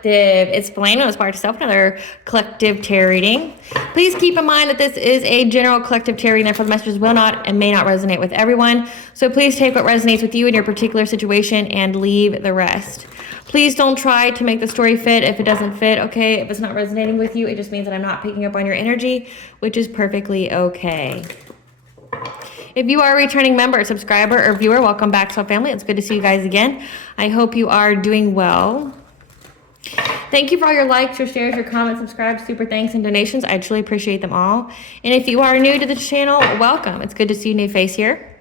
Collective. It's Blaine with Aspire to Self, another collective tarot reading. Please keep in mind that this is a general collective tarot reading, therefore the messages will not and may not resonate with everyone. So please take what resonates with you in your particular situation and leave the rest. Please don't try to make the story fit if it doesn't fit, okay? If it's not resonating with you, it just means that I'm not picking up on your energy, which is perfectly okay. If you are a returning member, subscriber, or viewer, welcome back to our family. It's good to see you guys again. I hope you are doing well. Thank you for all your likes, your shares, your comments, subscribes, super thanks, and donations. I truly appreciate them all. And if you are new to the channel, welcome. It's good to see a new face here.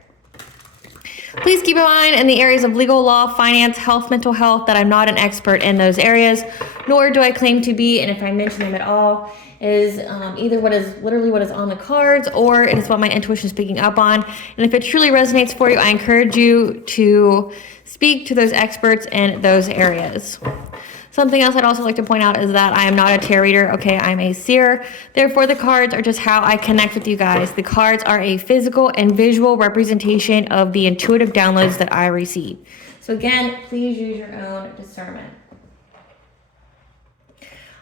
Please keep in mind in the areas of legal, law, finance, health, mental health, that I'm not an expert in those areas, nor do I claim to be, and if I mention them at all, is either what is literally what is on the cards, or it is what my intuition is picking up on. And if it truly resonates for you, I encourage you to speak to those experts in those areas. Something else I'd also like to point out is that I am not a tarot reader, okay? I'm a seer. Therefore, the cards are just how I connect with you guys. The cards are a physical and visual representation of the intuitive downloads that I receive. So again, please use your own discernment.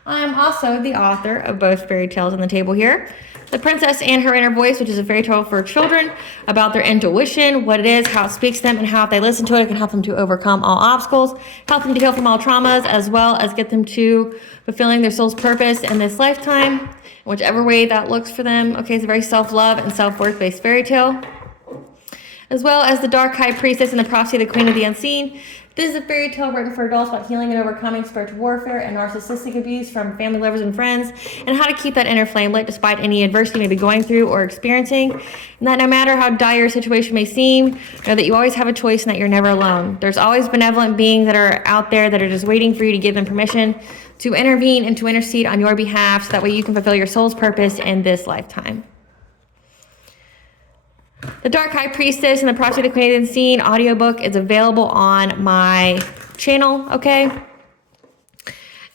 I am also the author of both fairy tales on the table here. The Princess and Her Inner Voice, which is a fairy tale for children about their intuition, what it is, how it speaks to them, and how if they listen to it, it can help them to overcome all obstacles, help them to heal from all traumas, as well as get them to fulfilling their soul's purpose in this lifetime, whichever way that looks for them. Okay, it's a very self-love and self-worth based fairy tale. As well as The Dark High Priestess and the Prophecy of the Queen of the Unseen. This is a fairy tale written for adults about healing and overcoming spiritual warfare and narcissistic abuse from family, lovers, and friends, and how to keep that inner flame lit despite any adversity you may be going through or experiencing. And that no matter how dire your situation may seem, know that you always have a choice and that you're never alone. There's always benevolent beings that are out there that are just waiting for you to give them permission to intervene and to intercede on your behalf, so that way you can fulfill your soul's purpose in this lifetime. The Dark High Priestess and the Prophecy of the Queen of the Unseen audiobook is available on my channel, okay?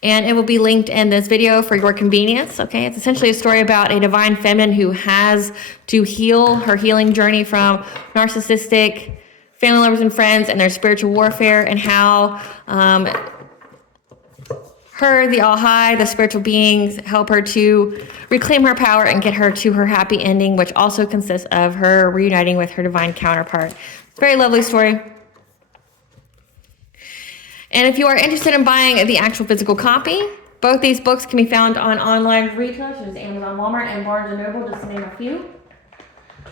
And it will be linked in this video for your convenience, okay? It's essentially a story about a divine feminine who has to heal her healing journey from narcissistic family, lovers, and friends and their spiritual warfare, and how her, the All High, the spiritual beings, help her to reclaim her power and get her to her happy ending, which also consists of her reuniting with her divine counterpart. It's a very lovely story. And if you are interested in buying the actual physical copy, both these books can be found on online retailers such as Amazon, Walmart, and Barnes & Noble, just to name a few.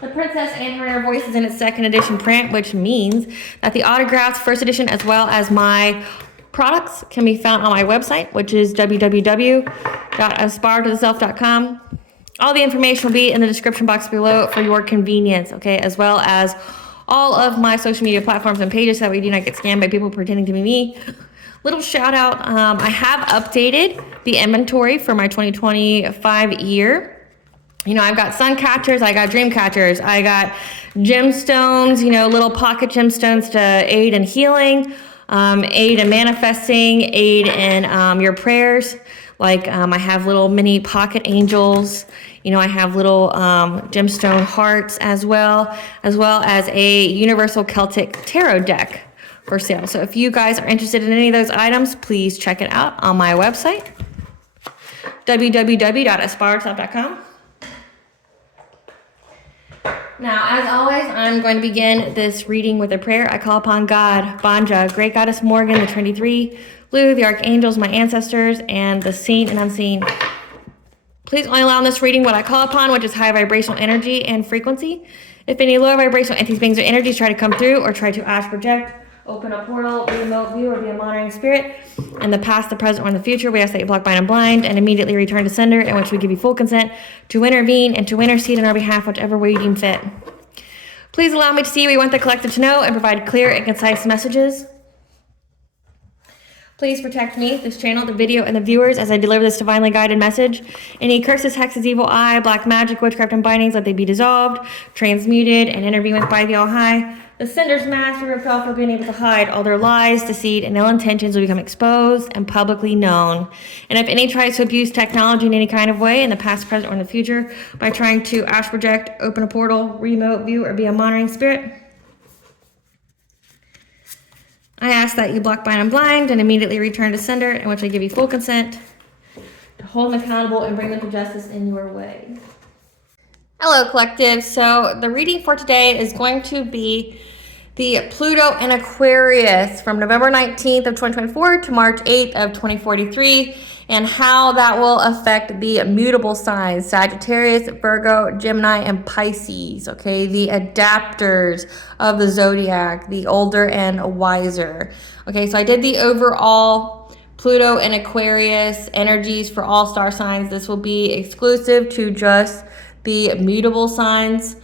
The Princess and Her Inner Voice is in its second edition print, which means that the autographs first edition, as well as my products, can be found on my website, which is www.aspiraltotheself.com. All the information will be in the description box below for your convenience, okay, as well as all of my social media platforms and pages, so that we do not get scammed by people pretending to be me. Little shout out, I have updated the inventory for my 2025 year. You know, I've got sun catchers, I got dream catchers, I got gemstones, you know, little pocket gemstones to aid in healing, aid in manifesting, aid in your prayers. Like I have little mini pocket angels. You know, I have little gemstone hearts as well as a universal Celtic tarot deck for sale. So if you guys are interested in any of those items, please check it out on my website, www.aspiraltotheself.com. Now, as always, I'm going to begin this reading with a prayer. I call upon God, Banja, Great Goddess Morgan, the Trinity Three, Blue, the Archangels, my ancestors, and the seen and unseen. Please only allow in this reading what I call upon, which is high vibrational energy and frequency. If any lower vibrational entities, beings, or energies try to come through or try to ask, project, open a portal, be a remote view, or be a monitoring spirit, in the past, the present, or in the future, we ask that you block, bind, and blind, and immediately return to sender, in which we give you full consent to intervene and to intercede on our behalf, whichever way you deem fit. Please allow me to see what you want the collective to know and provide clear and concise messages. Please protect me, this channel, the video, and the viewers as I deliver this divinely guided message. Any curses, hexes, evil eye, black magic, witchcraft, and bindings, let they be dissolved, transmuted, and intervened with by the All High. The sender's master repel for being able to hide all their lies, deceit, and ill intentions will become exposed and publicly known. And if any tries to abuse technology in any kind of way in the past, present, or in the future by trying to astral project, open a portal, remote view, or be a monitoring spirit, I ask that you block, bind, and blind and immediately return to sender, in which I give you full consent to hold them accountable and bring them to justice in your way. Hello, collective. So the reading for today is going to be the Pluto in Aquarius from November 19th of 2024 to March 8th of 2043, and how that will affect the mutable signs, Sagittarius, Virgo, Gemini, and Pisces, okay? The adapters of the zodiac, the older and wiser. Okay, so I did the overall Pluto and Aquarius energies for all star signs. This will be exclusive to just the mutable signs.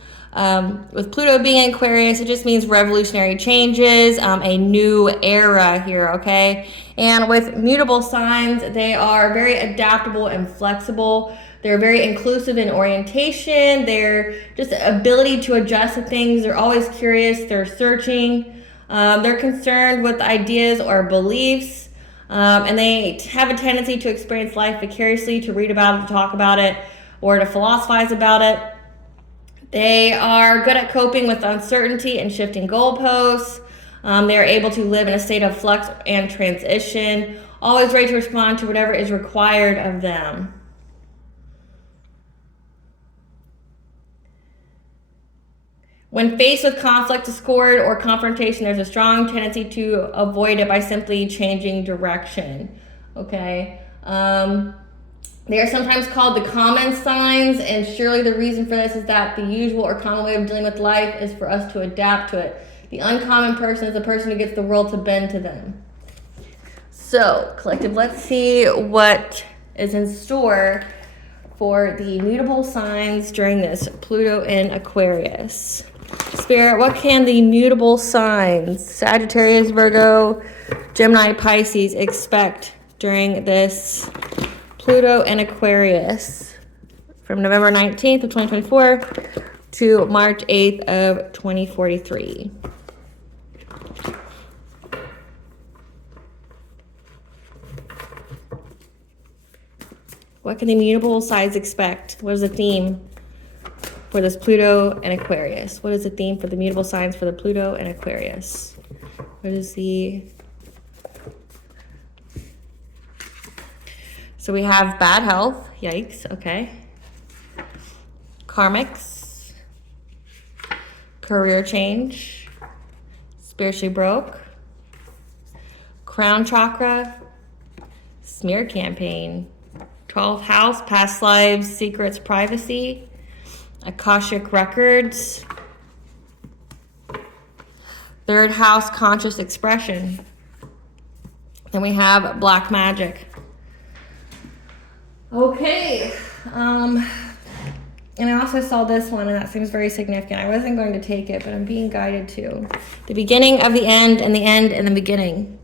With Pluto being in Aquarius, it just means revolutionary changes, a new era here, okay? And with mutable signs, they are very adaptable and flexible. They're very inclusive in orientation. They're just ability to adjust to things. They're always curious. They're searching. They're concerned with ideas or beliefs. And they have a tendency to experience life vicariously, to read about it, to talk about it, or to philosophize about it. They are good at coping with uncertainty and shifting goalposts. They are able to live in a state of flux and transition, always ready to respond to whatever is required of them. When faced with conflict, discord, or confrontation, there's a strong tendency to avoid it by simply changing direction, okay? They are sometimes called the common signs, and surely the reason for this is that the usual or common way of dealing with life is for us to adapt to it. The uncommon person is the person who gets the world to bend to them. So, collective, let's see what is in store for the mutable signs during this Pluto in Aquarius. Spirit, what can the mutable signs, Sagittarius, Virgo, Gemini, Pisces, expect during this Pluto and Aquarius from November 19th of 2024 to March 8th of 2043. What can the mutable signs expect? What is the theme for this Pluto and Aquarius? What is the theme for the mutable signs for the Pluto and Aquarius? What is the... So we have bad health, yikes, okay. Karmics, career change, spiritually broke, crown chakra, smear campaign, 12th house, past lives, secrets, privacy, Akashic records, 3rd house, conscious expression. Then we have black magic. Okay, and I also saw this one, and that seems very significant. I wasn't going to take it, but I'm being guided to. The beginning of the end and the end and the beginning.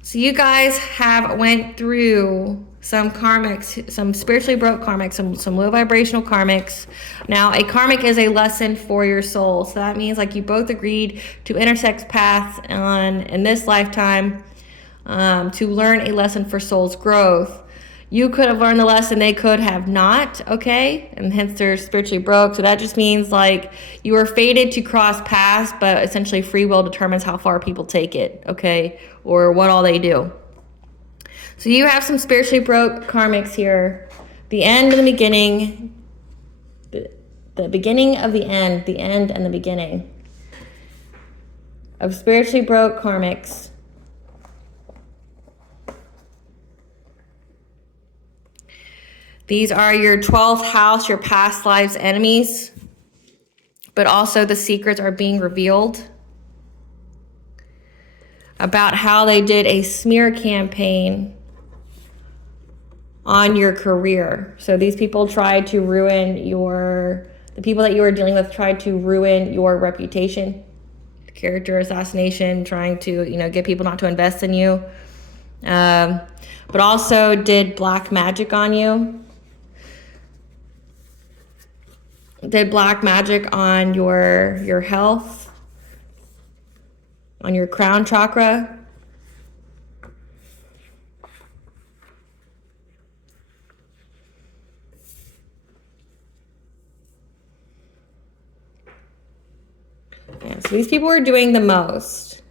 So you guys have went through some karmics, some spiritually broke karmics, some low vibrational karmics. Now, a karmic is a lesson for your soul. So that means like you both agreed to intersect paths in this lifetime to learn a lesson for soul's growth. You could have learned the lesson, they could have not, okay? And hence they're spiritually broke. So that just means like you were fated to cross paths, but essentially free will determines how far people take it, okay? Or what all they do. So you have some spiritually broke karmics here. The end and the beginning. The beginning of the end and the beginning. Of spiritually broke karmics. These are your 12th house, your past lives enemies, but also the secrets are being revealed about how they did a smear campaign on your career. So these people tried to ruin the people that you were dealing with tried to ruin your reputation, character assassination, trying to, get people not to invest in you, but also did black magic on you. Did black magic on your health, on your crown chakra. Yeah, so these people are doing the most.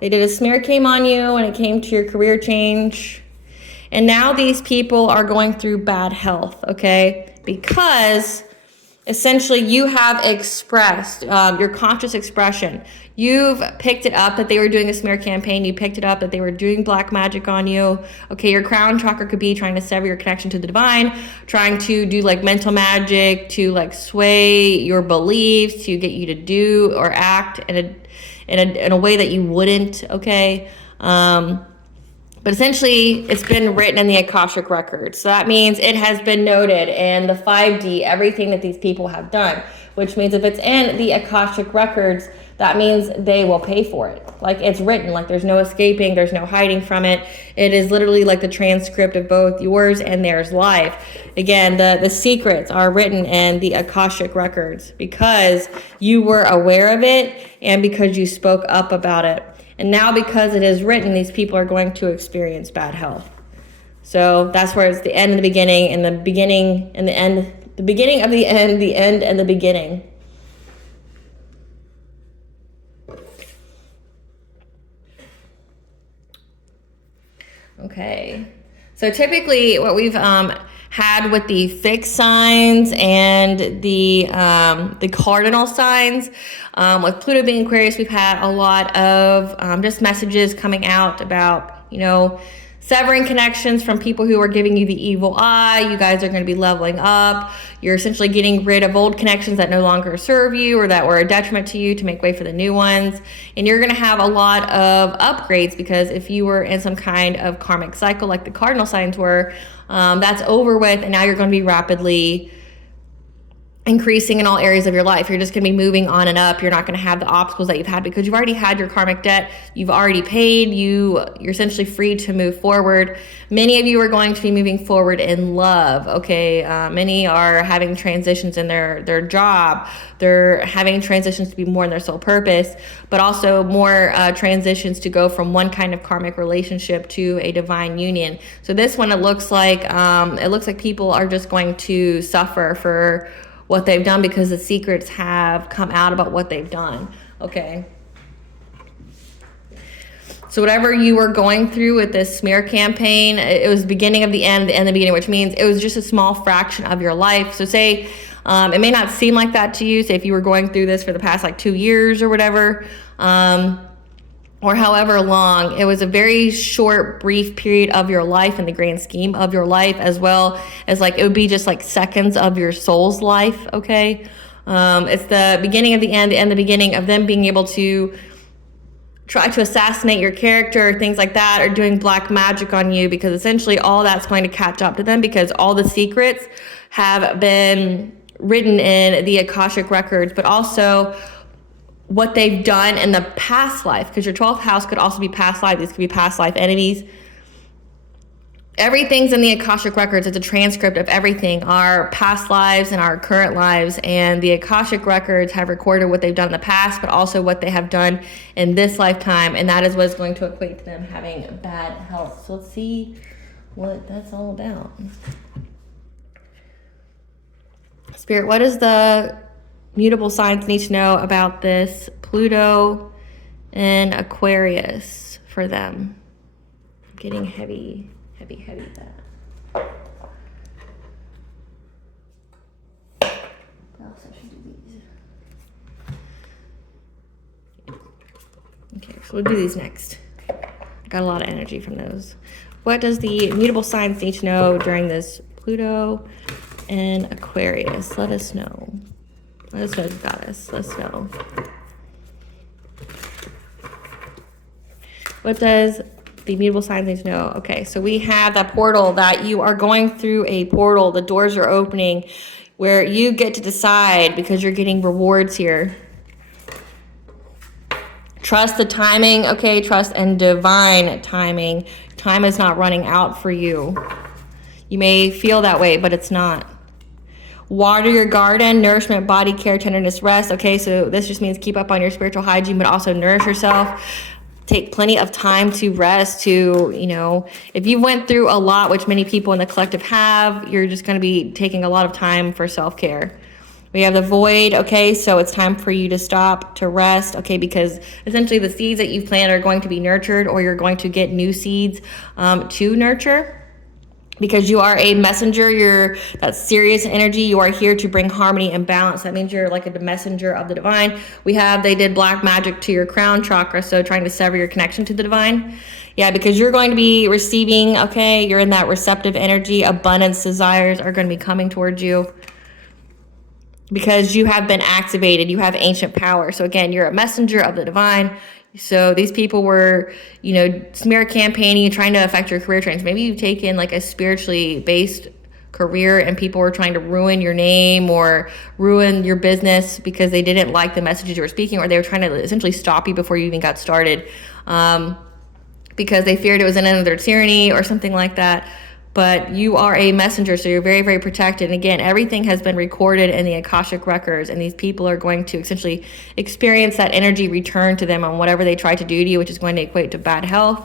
They did a smear came on you when it came to your career change. And now these people are going through bad health, okay? Because essentially you have expressed your conscious expression. You've picked it up that they were doing a smear campaign. You picked it up that they were doing black magic on you. Okay, your crown chakra could be trying to sever your connection to the divine, trying to do like mental magic to like sway your beliefs, to get you to do or act in a way that you wouldn't, okay? But essentially, it's been written in the Akashic Records. So that means it has been noted in the 5D, everything that these people have done. Which means if it's in the Akashic Records, that means they will pay for it. Like, it's written, like there's no escaping, there's no hiding from it. It is literally like the transcript of both yours and theirs live. Again, the secrets are written in the Akashic Records because you were aware of it and because you spoke up about it. And now because it is written, these people are going to experience bad health. So that's where it's the end and the beginning, and the beginning and the end, the beginning of the end and the beginning. Okay. So typically what we've had with the fixed signs and the cardinal signs, with Pluto being Aquarius, we've had a lot of just messages coming out about, you know, severing connections from people who are giving you the evil eye. You guys are going to be leveling up. You're essentially getting rid of old connections that no longer serve you or that were a detriment to you to make way for the new ones. And you're going to have a lot of upgrades because if you were in some kind of karmic cycle like the cardinal signs were, that's over with, and now you're going to be rapidly increasing in all areas of your life. You're just going to be moving on and up. You're not going to have the obstacles that you've had because you've already had your karmic debt. You've already paid. You're essentially free to move forward. Many of you are going to be moving forward in love. Okay. Many are having transitions in their job. They're having transitions to be more in their soul purpose, but also more transitions to go from one kind of karmic relationship to a divine union. So this one, it looks like people are just going to suffer for what they've done because the secrets have come out about what they've done. Okay. So whatever you were going through with this smear campaign, it was the beginning of the end, the end of the beginning, which means it was just a small fraction of your life. So say, it may not seem like that to you. Say if you were going through this for the past like 2 years or whatever, or however long, it was a very short, brief period of your life in the grand scheme of your life, as well as like, it would be just like seconds of your soul's life, okay? It's the beginning of the end of the beginning of them being able to try to assassinate your character, things like that, or doing black magic on you, because essentially all that's going to catch up to them because all the secrets have been written in the Akashic Records, but also what they've done in the past life, because your 12th house could also be past life. These could be past life enemies. Everything's in the Akashic Records. It's a transcript of everything, our past lives and our current lives. And the Akashic Records have recorded what they've done in the past, but also what they have done in this lifetime. And that is what's going to equate to them having bad health. So let's see what that's all about. Spirit, what does the mutable signs need to know about this Pluto and Aquarius for them? I'm getting heavy that. What else I should do these? Okay, so we'll do these next. I got a lot of energy from those. What does the mutable signs need to know during this Pluto and Aquarius? Let us know. Let us know, goddess. Let us know. What does the mutable signs need to know? Okay, so we have that portal that you are going through a portal. The doors are opening where you get to decide because you're getting rewards here. Trust the timing, okay? Trust and divine timing. Time is not running out for you. You may feel that way, but it's not. Water your garden, nourishment, body care, tenderness, rest. Okay, so this just means keep up on your spiritual hygiene, but also nourish yourself. Take plenty of time to rest, to, you know, if you went through a lot, which many people in the collective have, you're just going to be taking a lot of time for self-care. We have the void, okay, so it's time for you to stop, to rest, okay, because essentially the seeds that you've planted are going to be nurtured, or you're going to get new seeds to nurture. Because you are a messenger, you're that serious energy. You are here to bring harmony and balance. That means you're like a messenger of the divine. They did black magic to your crown chakra, so trying to sever your connection to the divine. Yeah, because you're going to be receiving, okay, you're in that receptive energy. Abundance desires are going to be coming towards you. Because you have been activated, you have ancient power. So again, you're a messenger of the divine. So these people were, smear campaigning, trying to affect your career trends. Maybe you've taken like a spiritually based career and people were trying to ruin your name or ruin your business because they didn't like the messages you were speaking, or they were trying to essentially stop you before you even got started because they feared it was an end of their tyranny or something like that. But you are a messenger, so you're very, very protected. And again, everything has been recorded in the Akashic records, and these people are going to essentially experience that energy return to them on whatever they try to do to you, which is going to equate to bad health.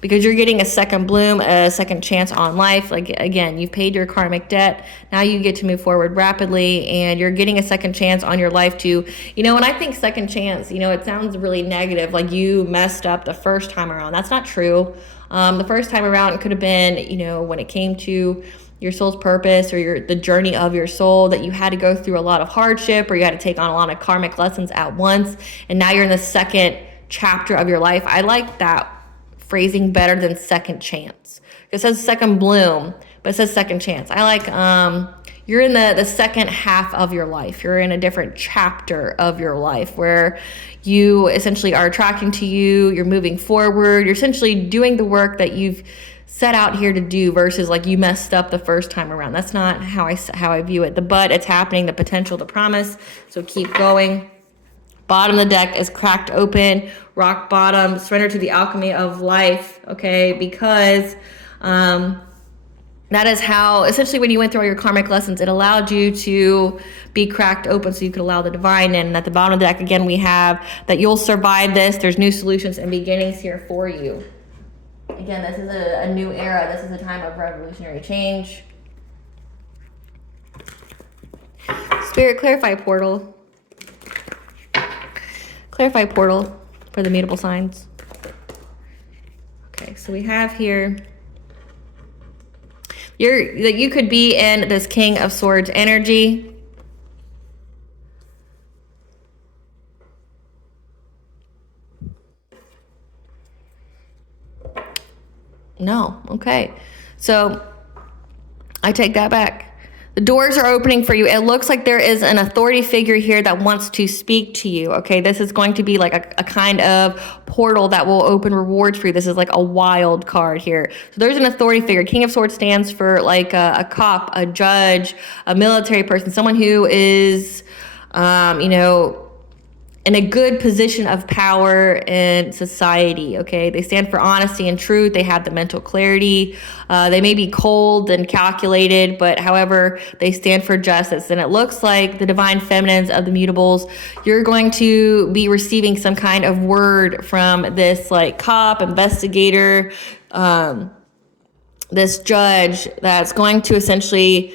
Because you're getting a second bloom, a second chance on life. Like, again, you've paid your karmic debt. Now you get to move forward rapidly, and you're getting a second chance on your life to, when I think second chance, it sounds really negative, like you messed up the first time around. That's not true. The first time around, it could have been, when it came to your soul's purpose or the journey of your soul, that you had to go through a lot of hardship, or you had to take on a lot of karmic lessons at once. And now you're in the second chapter of your life. I like that phrasing better than second chance. It says second bloom, but it says second chance. I like, you're in the second half of your life. You're in a different chapter of your life where you essentially are attracting to you. You're moving forward. You're essentially doing the work that you've set out here to do versus like you messed up the first time around. That's not how I view it. But it's happening, the potential, the promise. So keep going. Bottom of the deck is cracked open, rock bottom, surrender to the alchemy of life, okay? Because that is how, essentially when you went through all your karmic lessons, it allowed you to be cracked open so you could allow the divine in. And at the bottom of the deck, again, we have that you'll survive this. There's new solutions and beginnings here for you. Again, this is a new era. This is a time of revolutionary change. Spirit, clarify portal. Clarify portal for the mutable signs. Okay, so we have here, you could be in this King of Swords energy. No, okay. So I take that back. The doors are opening for you. It looks like there is an authority figure here that wants to speak to you, okay? This is going to be like a kind of portal that will open rewards for you. This is like a wild card here. So there's an authority figure. King of Swords stands for like a cop, a judge, a military person, someone who is, in a good position of power in society, okay? They stand for honesty and truth. They have the mental clarity. They may be cold and calculated, but however, they stand for justice. And it looks like the divine feminines of the mutables, you're going to be receiving some kind of word from this like cop, investigator, this judge that's going to essentially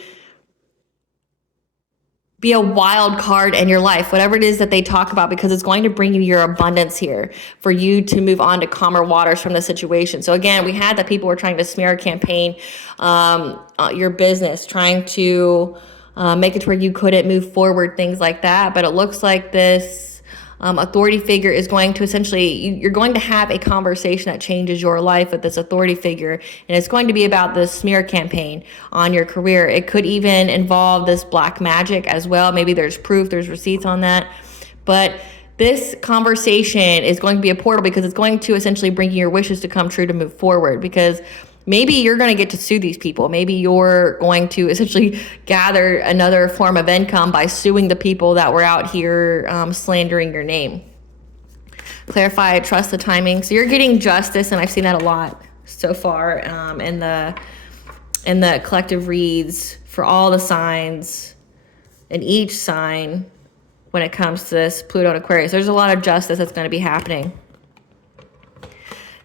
be a wild card in your life, whatever it is that they talk about, because it's going to bring you your abundance here for you to move on to calmer waters from the situation. So again, we had that people were trying to smear a campaign, your business, trying to make it to where you couldn't move forward, things like that. But it looks like this authority figure is going to essentially, you're going to have a conversation that changes your life with this authority figure. And it's going to be about this smear campaign on your career. It could even involve this black magic as well. Maybe there's proof, there's receipts on that. But this conversation is going to be a portal because it's going to essentially bring your wishes to come true to move forward, because maybe you're going to get to sue these people. Maybe you're going to essentially gather another form of income by suing the people that were out here slandering your name. Clarify, trust the timing. So you're getting justice, and I've seen that a lot so far in the collective reads for all the signs and each sign when it comes to this Pluto and Aquarius. There's a lot of justice that's going to be happening.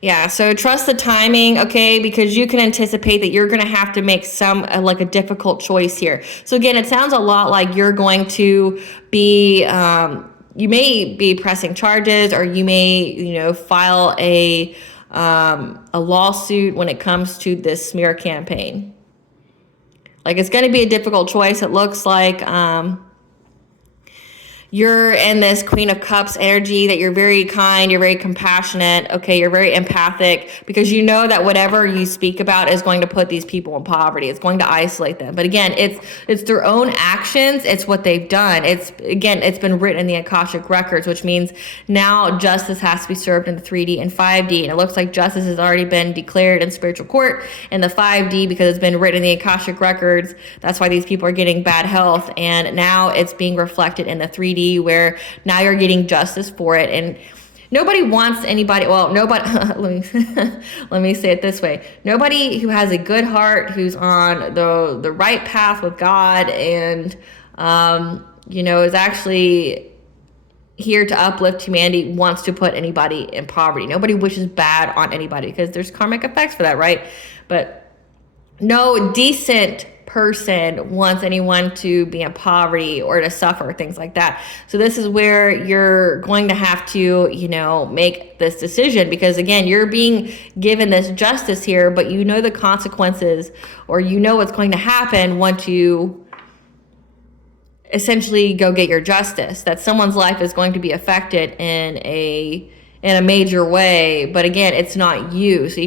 Yeah, so trust the timing, okay, because you can anticipate that you're going to have to make some like a difficult choice here. So again, it sounds a lot like you're going to be you may be pressing charges, or you may, file a lawsuit when it comes to this smear campaign. Like, it's going to be a difficult choice. It looks like you're in this Queen of Cups energy, that you're very kind, you're very compassionate, okay, you're very empathic, because you know that whatever you speak about is going to put these people in poverty. It's going to isolate them. But again, it's their own actions. It's what they've done. It's been written in the Akashic records, which means now justice has to be served in the 3D and 5D. And it looks like justice has already been declared in spiritual court in the 5D because it's been written in the Akashic records. That's why these people are getting bad health. And now it's being reflected in the 3D, where now you're getting justice for it. And nobody wants anybody, well, nobody, let me say it this way. Nobody who has a good heart, who's on the right path with God, and, is actually here to uplift humanity, wants to put anybody in poverty. Nobody wishes bad on anybody, because there's karmic effects for that, right? But no decent person wants anyone to be in poverty or to suffer, things like that. So this is where you're going to have to, make this decision, because again, you're being given this justice here, but you know the consequences, or what's going to happen once you essentially go get your justice, that someone's life is going to be affected in a major way. But again, it's not you. So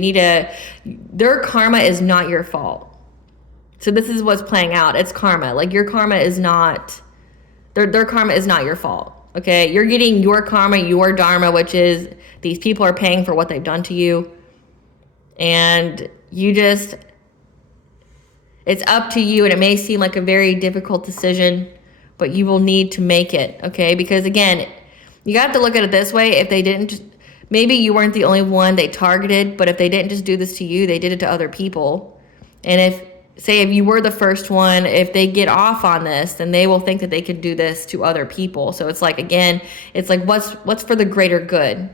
their karma is not your fault. So this is what's playing out. It's karma. Like, your karma is not, their karma is not your fault. Okay. You're getting your karma, your dharma, which is these people are paying for what they've done to you. And it's up to you. And it may seem like a very difficult decision, but you will need to make it. Okay. Because again, you have to look at it this way. If they didn't maybe you weren't the only one they targeted, but if they didn't just do this to you, they did it to other people. And if you were the first one, if they get off on this, then they will think that they can do this to other people. So it's like, again, it's like, what's for the greater good?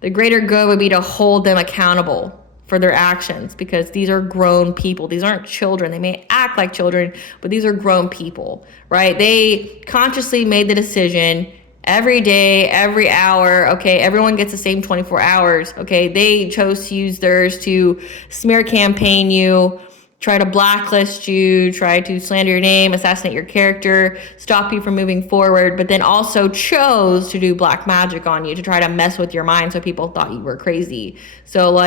The greater good would be to hold them accountable for their actions, because these are grown people. These aren't children. They may act like children, but these are grown people, right? They consciously made the decision every day, every hour. Okay, everyone gets the same 24 hours. Okay, they chose to use theirs to smear campaign you, try to blacklist you, try to slander your name, assassinate your character, stop you from moving forward, but then also chose to do black magic on you to try to mess with your mind so people thought you were crazy. So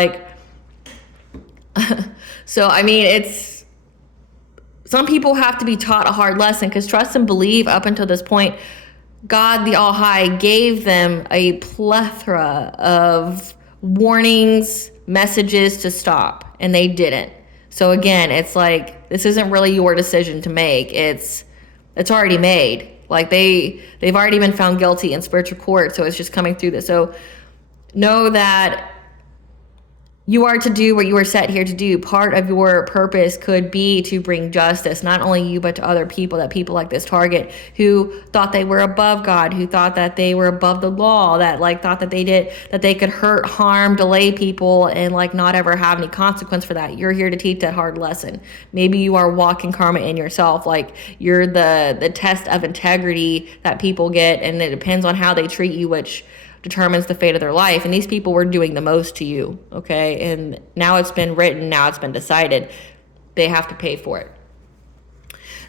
it's, some people have to be taught a hard lesson, because trust and believe, up until this point, God the All High gave them a plethora of warnings, messages to stop, and they didn't. So again, it's like, this isn't really your decision to make. It's already made. Like, they've already been found guilty in spiritual court, so it's just coming through this. So know that you are to do what you were set here to do. Part of your purpose could be to bring justice, not only you, but to other people, that people like this target, who thought they were above God, who thought that they were above the law, that thought that they could hurt, harm, delay people, and not ever have any consequence for that. You're here to teach that hard lesson. Maybe you are walking karma in yourself. You're the test of integrity that people get, and it depends on how they treat you, which determines the fate of their life. And these people were doing the most to you, okay? And now it's been written, now it's been decided. They have to pay for it.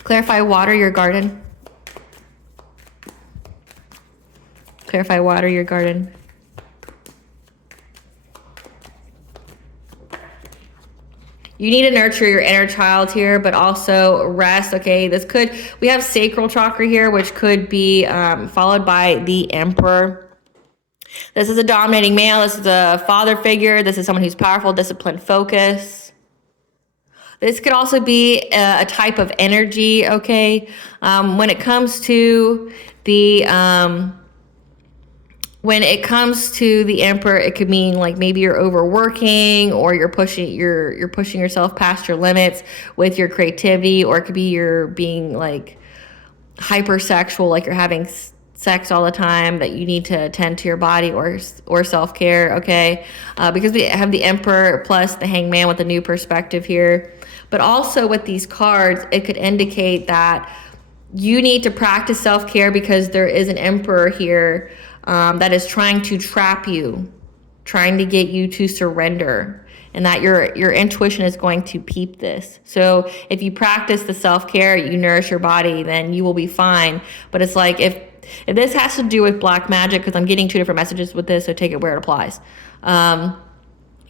Clarify water your garden. Clarify water your garden. You need to nurture your inner child here, but also rest, okay? We have sacral chakra here, which could be followed by the Emperor. This is a dominating male. This is a father figure. This is someone who's powerful, disciplined, focused. This could also be a type of energy, okay? When it comes to the Emperor, it could mean maybe you're overworking, or you're pushing yourself past your limits with your creativity, or it could be you're being hypersexual, you're having sex all the time, that you need to attend to your body or self-care, okay? Because we have the Emperor plus the Hangman with the new perspective here. But also with these cards, it could indicate that you need to practice self-care because there is an Emperor here that is trying to trap you, trying to get you to surrender, and that your intuition is going to peep this. So if you practice the self-care, you nourish your body, then you will be fine. But it's like if this has to do with black magic, because I'm getting two different messages with this, so take it where it applies.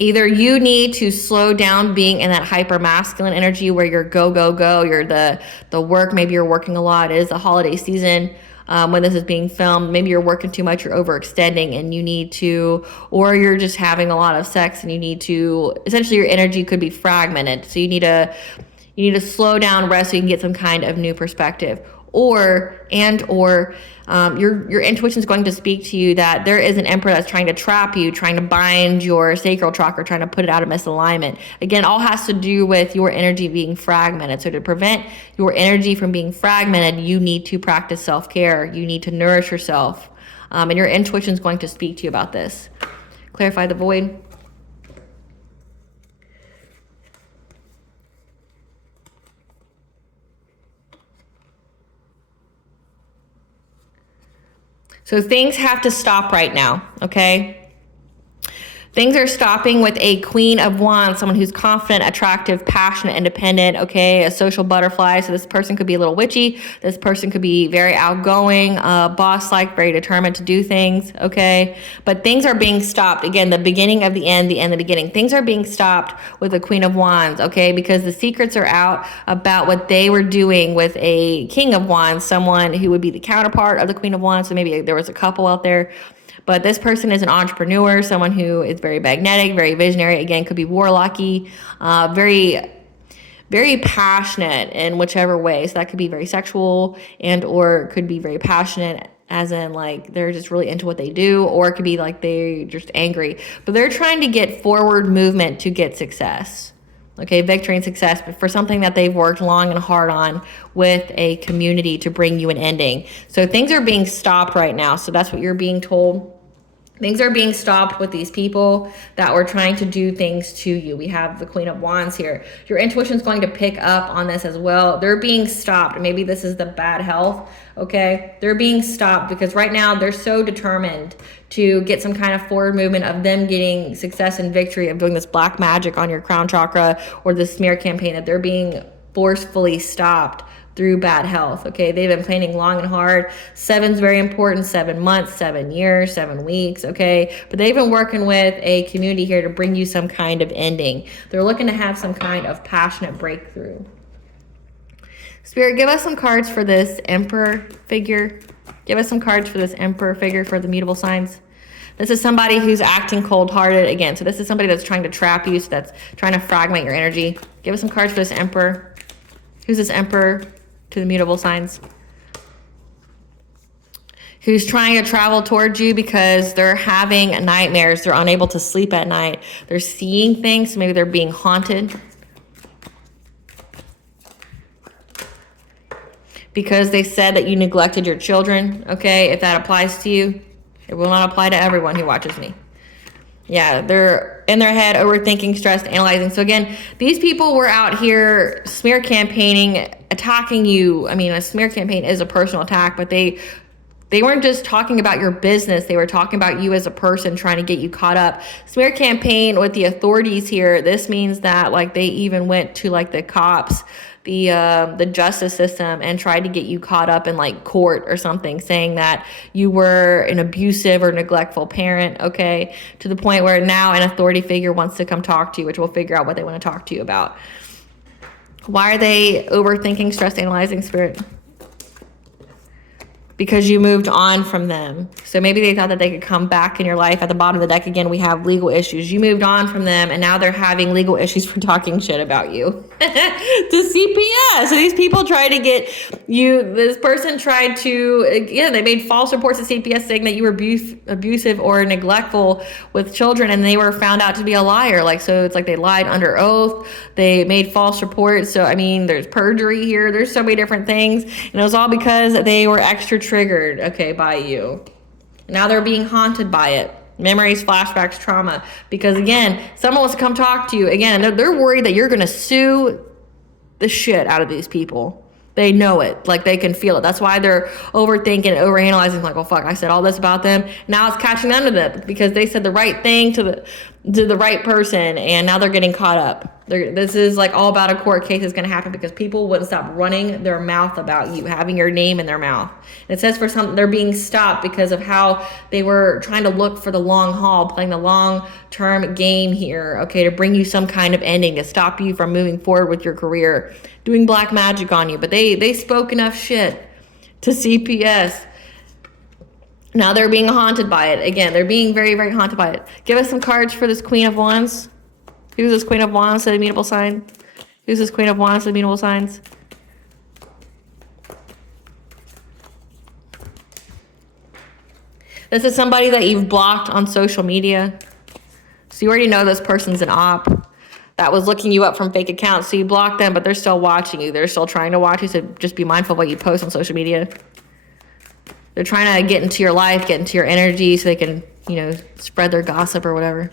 Either you need to slow down being in that hyper masculine energy where you're go, go, go, you're the work, maybe you're working a lot. It is the holiday season when this is being filmed. Maybe you're working too much, you're overextending, and you need to, or you're just having a lot of sex and you need to, essentially your energy could be fragmented. So you need to slow down, rest, so you can get some kind of new perspective. Or your intuition is going to speak to you that there is an Emperor that's trying to trap you, trying to bind your sacral chakra, trying to put it out of misalignment. Again, all has to do with your energy being fragmented. So to prevent your energy from being fragmented, you need to practice self-care. You need to nourish yourself. And your intuition is going to speak to you about this. Clarify the void. So things have to stop right now, okay? Things are stopping with a Queen of Wands, someone who's confident, attractive, passionate, independent, okay? A social butterfly. So this person could be a little witchy. This person could be very outgoing, boss-like, very determined to do things, okay? But things are being stopped. Again, the beginning of the end of the beginning. Things are being stopped with the Queen of Wands, okay? Because the secrets are out about what they were doing with a King of Wands, someone who would be the counterpart of the Queen of Wands. So maybe there was a couple out there. But this person is an entrepreneur, someone who is very magnetic, very visionary. Again, could be warlocky, very, very passionate in whichever way. So that could be very sexual and or could be very passionate as in like they're just really into what they do, or it could be like they're just angry. But they're trying to get forward movement to get success. Okay, victory and success, but for something that they've worked long and hard on with a community to bring you an ending. So things are being stopped right now. So that's what you're being told. Things are being stopped with these people that were trying to do things to you. We have the Queen of Wands here. Your intuition is going to pick up on this as well. They're being stopped. Maybe this is the bad health, okay? They're being stopped because right now they're so determined to get some kind of forward movement of them getting success and victory of doing this black magic on your crown chakra or the smear campaign, that they're being forcefully stopped through bad health, okay? They've been planning long and hard. 7's very important, 7 months, 7 years, 7 weeks, okay? But they've been working with a community here to bring you some kind of ending. They're looking to have some kind of passionate breakthrough. Spirit, give us some cards for this Emperor figure. Give us some cards for this Emperor figure for the mutable signs. This is somebody who's acting cold-hearted again. So this is somebody that's trying to trap you, so that's trying to fragment your energy. Give us some cards for this Emperor. Who's this Emperor to the mutable signs? Who's trying to travel towards you because they're having nightmares. They're unable to sleep at night. They're seeing things. So maybe they're being haunted because they said that you neglected your children. Okay, if that applies to you, it will not apply to everyone who watches me. Yeah, they're in their head, overthinking, stressed, analyzing. So again, these people were out here smear campaigning, attacking you. I mean, a smear campaign is a personal attack, but they weren't just talking about your business. They were talking about you as a person, trying to get you caught up. Smear campaign with the authorities here. This means that like they even went to like the cops, the justice system, and tried to get you caught up in like court or something, saying that you were an abusive or neglectful parent, okay, to the point where now an authority figure wants to come talk to you, which we'll figure out what they want to talk to you about. Why are they overthinking, stress analyzing, Spirit? Because you moved on from them. So maybe they thought that they could come back in your life. At the bottom of the deck, again, we have legal issues. You moved on from them, and now they're having legal issues for talking shit about you to CPS. So these people tried to get you, this person tried to, again, they made false reports to CPS saying that you were abusive or neglectful with children, and they were found out to be a liar. Like, so it's like they lied under oath. They made false reports. So, I mean, there's perjury here. There's so many different things. And it was all because they were extra triggered, okay, by you. Now they're being haunted by it. Memories, flashbacks, trauma. Because again, someone wants to come talk to you. Again, they're worried that you're going to sue the shit out of these people. They know it. Like, they can feel it. That's why they're overthinking, overanalyzing. Like, oh, fuck, I said all this about them. Now it's catching on to them because they said the right thing to the right person, and now they're getting caught up. This is like all about a court case is going to happen because people wouldn't stop running their mouth about you, having your name in their mouth. And it says for some, they're being stopped because of how they were trying to look for the long haul, playing the long-term game here, okay, to bring you some kind of ending, to stop you from moving forward with your career, doing black magic on you. But they spoke enough shit to CPS. Now they're being haunted by it. Again, they're being very, very haunted by it. Give us some cards for this Queen of Wands. Who's this Queen of Wands to the Mutable sign? Who's this Queen of Wands to the Mutable signs? This is somebody that you've blocked on social media. So you already know this person's an op that was looking you up from fake accounts. So you blocked them, but they're still watching you. They're still trying to watch you. So just be mindful of what you post on social media. They're trying to get into your life, get into your energy so they can, you know, spread their gossip or whatever.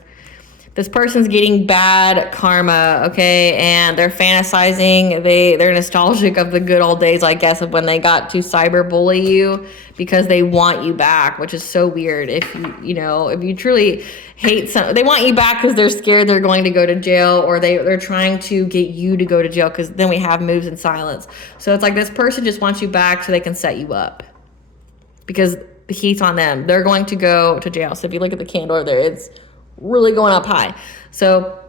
This person's getting bad karma, okay? And they're fantasizing. They're nostalgic of the good old days, I guess, of when they got to cyberbully you because they want you back, which is so weird. If if you truly hate they want you back because they're scared they're going to go to jail, or they're trying to get you to go to jail, because then we have moves in silence. So it's like this person just wants you back so they can set you up because the heat's on them. They're going to go to jail. So if you look at the candle over there, it's really going up high. So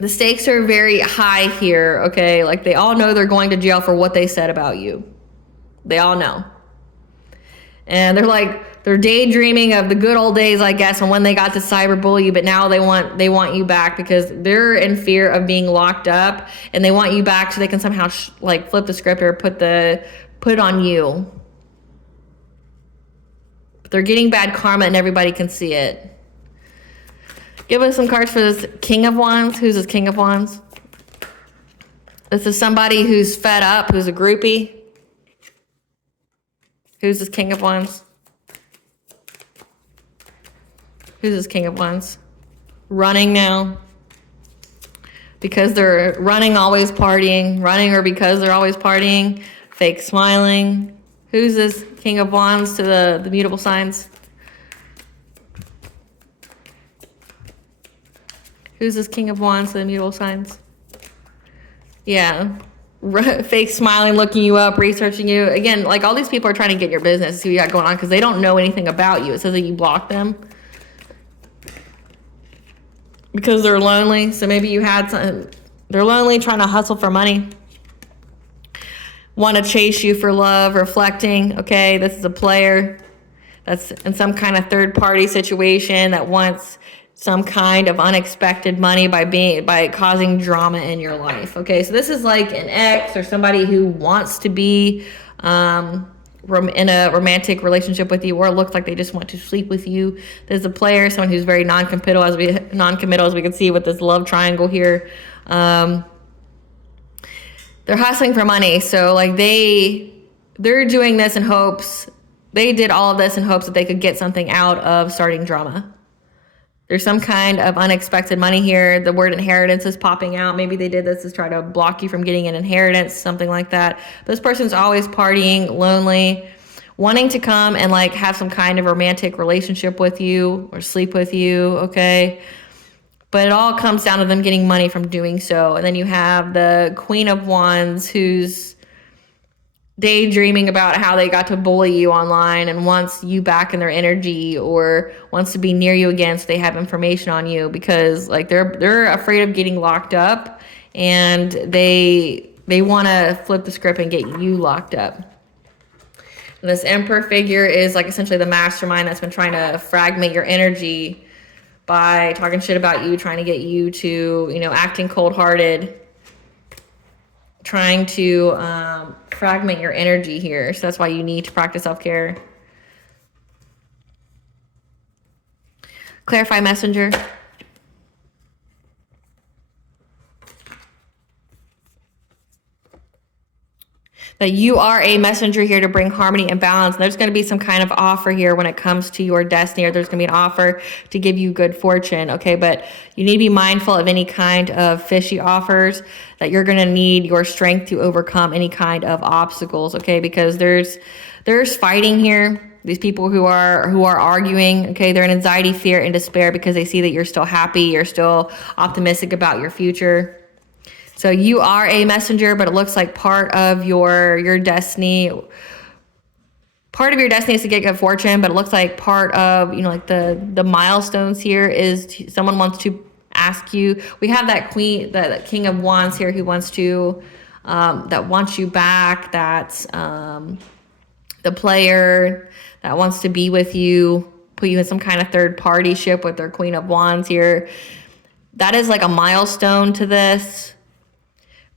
the stakes are very high here, okay? Like, they all know they're going to jail for what they said about you. They all know. And they're daydreaming of the good old days, I guess, and when they got to cyberbully you, but now they want you back because they're in fear of being locked up, and they want you back so they can somehow flip the script or put it on you. But they're getting bad karma and everybody can see it. Give us some cards for this King of Wands. Who's this King of Wands? This is somebody who's fed up, who's a groupie. Who's this King of Wands? Who's this King of Wands? Running now. Because they're running, always partying. Running or because they're always partying. Fake smiling. Who's this King of Wands to the mutable signs? Who's this King of Wands to the mutable signs? Yeah. Fake smiling, looking you up, researching you. Again, like, all these people are trying to get your business, see what you got going on, because they don't know anything about you. It says that you blocked them because they're lonely. So maybe you had something. They're lonely, trying to hustle for money. Want to chase you for love, reflecting. Okay, this is a player that's in some kind of third-party situation that wants some kind of unexpected money by causing drama in your life. Okay, so this is like an ex or somebody who wants to be in a romantic relationship with you, or it looks like they just want to sleep with you. There's a player, someone who's very non-committal, as we can see with this love triangle here. They're hustling for money, so like they're doing this in hopes. They did all of this in hopes that they could get something out of starting drama. There's some kind of unexpected money here. The word inheritance is popping out. Maybe they did this to try to block you from getting an inheritance, something like that. This person's always partying, lonely, wanting to come and like have some kind of romantic relationship with you or sleep with you, okay? But it all comes down to them getting money from doing so. And then you have the Queen of Wands, who's daydreaming about how they got to bully you online and wants you back in their energy, or wants to be near you again so they have information on you, because like they're afraid of getting locked up, and they want to flip the script and get you locked up. And this Emperor figure is like essentially the mastermind that's been trying to fragment your energy by talking shit about you, trying to get you to, acting cold-hearted, trying to fragment your energy here. So that's why you need to practice self-care. Clarify messenger. That you are a messenger here to bring harmony and balance. And there's going to be some kind of offer here when it comes to your destiny, or there's going to be an offer to give you good fortune, okay? But you need to be mindful of any kind of fishy offers, that you're going to need your strength to overcome any kind of obstacles, okay? Because there's fighting here. These people who are arguing, okay, they're in anxiety, fear, and despair because they see that you're still happy, you're still optimistic about your future. So you are a messenger, but it looks like part of your destiny, part of your destiny is to get good fortune, but it looks like part of, you know, like the milestones here is someone wants to ask you. We have that queen, the king of wands here who wants to, that wants you back. That's the player that wants to be with you, put you in some kind of third party ship with their queen of wands here. That is like a milestone to this.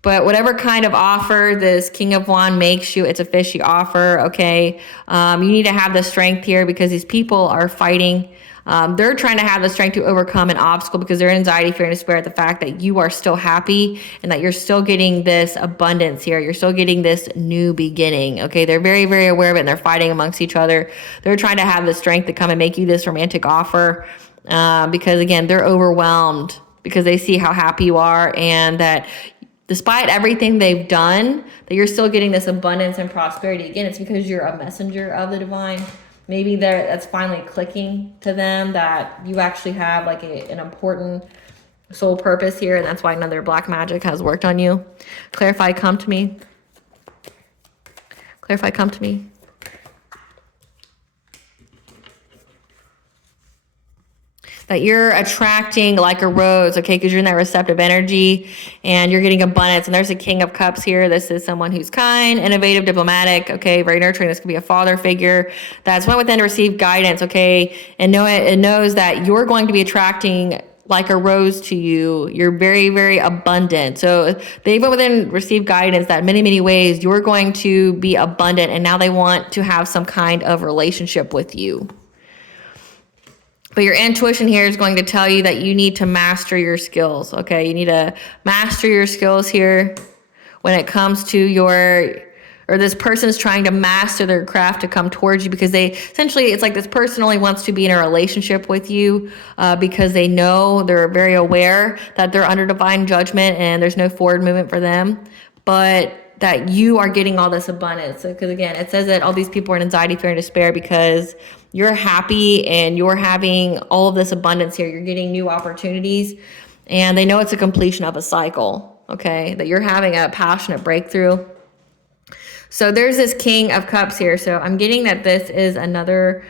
But whatever kind of offer this King of Wands makes you, it's a fishy offer, okay? You need to have the strength here because these people are fighting. They're trying to have the strength to overcome an obstacle because they're in anxiety, fear, and despair at the fact that you are still happy and that you're still getting this abundance here. You're still getting this new beginning, okay? They're very, very aware of it, and they're fighting amongst each other. They're trying to have the strength to come and make you this romantic offer because, again, they're overwhelmed because they see how happy you are and that despite everything they've done, that you're still getting this abundance and prosperity. Again, it's because you're a messenger of the divine. Maybe that's finally clicking to them that you actually have like an important soul purpose here, and that's why another black magic has worked on you. Clarify, come to me. Clarify, come to me. That you're attracting like a rose, okay, because you're in that receptive energy and you're getting abundance. And there's a King of Cups here. This is someone who's kind, innovative, diplomatic, okay, very nurturing. This could be a father figure that's went within to receive guidance, okay, and it knows that you're going to be attracting like a rose to you. You're very, very abundant. So they went within receive guidance that many, many ways you're going to be abundant, and now they want to have some kind of relationship with you. But your intuition here is going to tell you that you need to master your skills, okay? You need to master your skills here when it comes to this person's trying to master their craft to come towards you because it's like this person only wants to be in a relationship with you because they know, they're very aware that they're under divine judgment and there's no forward movement for them. But that you are getting all this abundance. Because again, it says that all these people are in anxiety, fear, and despair because you're happy and you're having all of this abundance here. You're getting new opportunities and they know it's a completion of a cycle, okay? That you're having a passionate breakthrough. So there's this King of Cups here. So I'm getting that this is another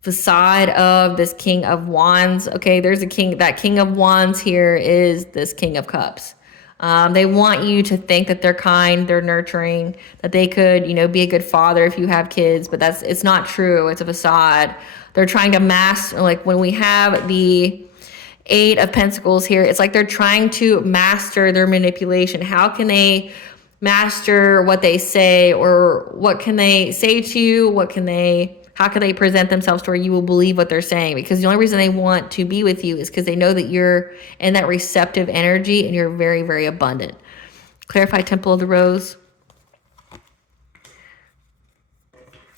facade of this King of Wands, okay? There's that King of Wands here is this King of Cups. They want you to think that they're kind, they're nurturing, that they could, be a good father if you have kids, but it's not true. It's a facade. They're trying to master, like when we have the Eight of Pentacles here, it's like they're trying to master their manipulation. How can they master what they say, or what can they say to you? How can they present themselves to where you will believe what they're saying? Because the only reason they want to be with you is because they know that you're in that receptive energy and you're very, very abundant. Clarify, Temple of the Rose.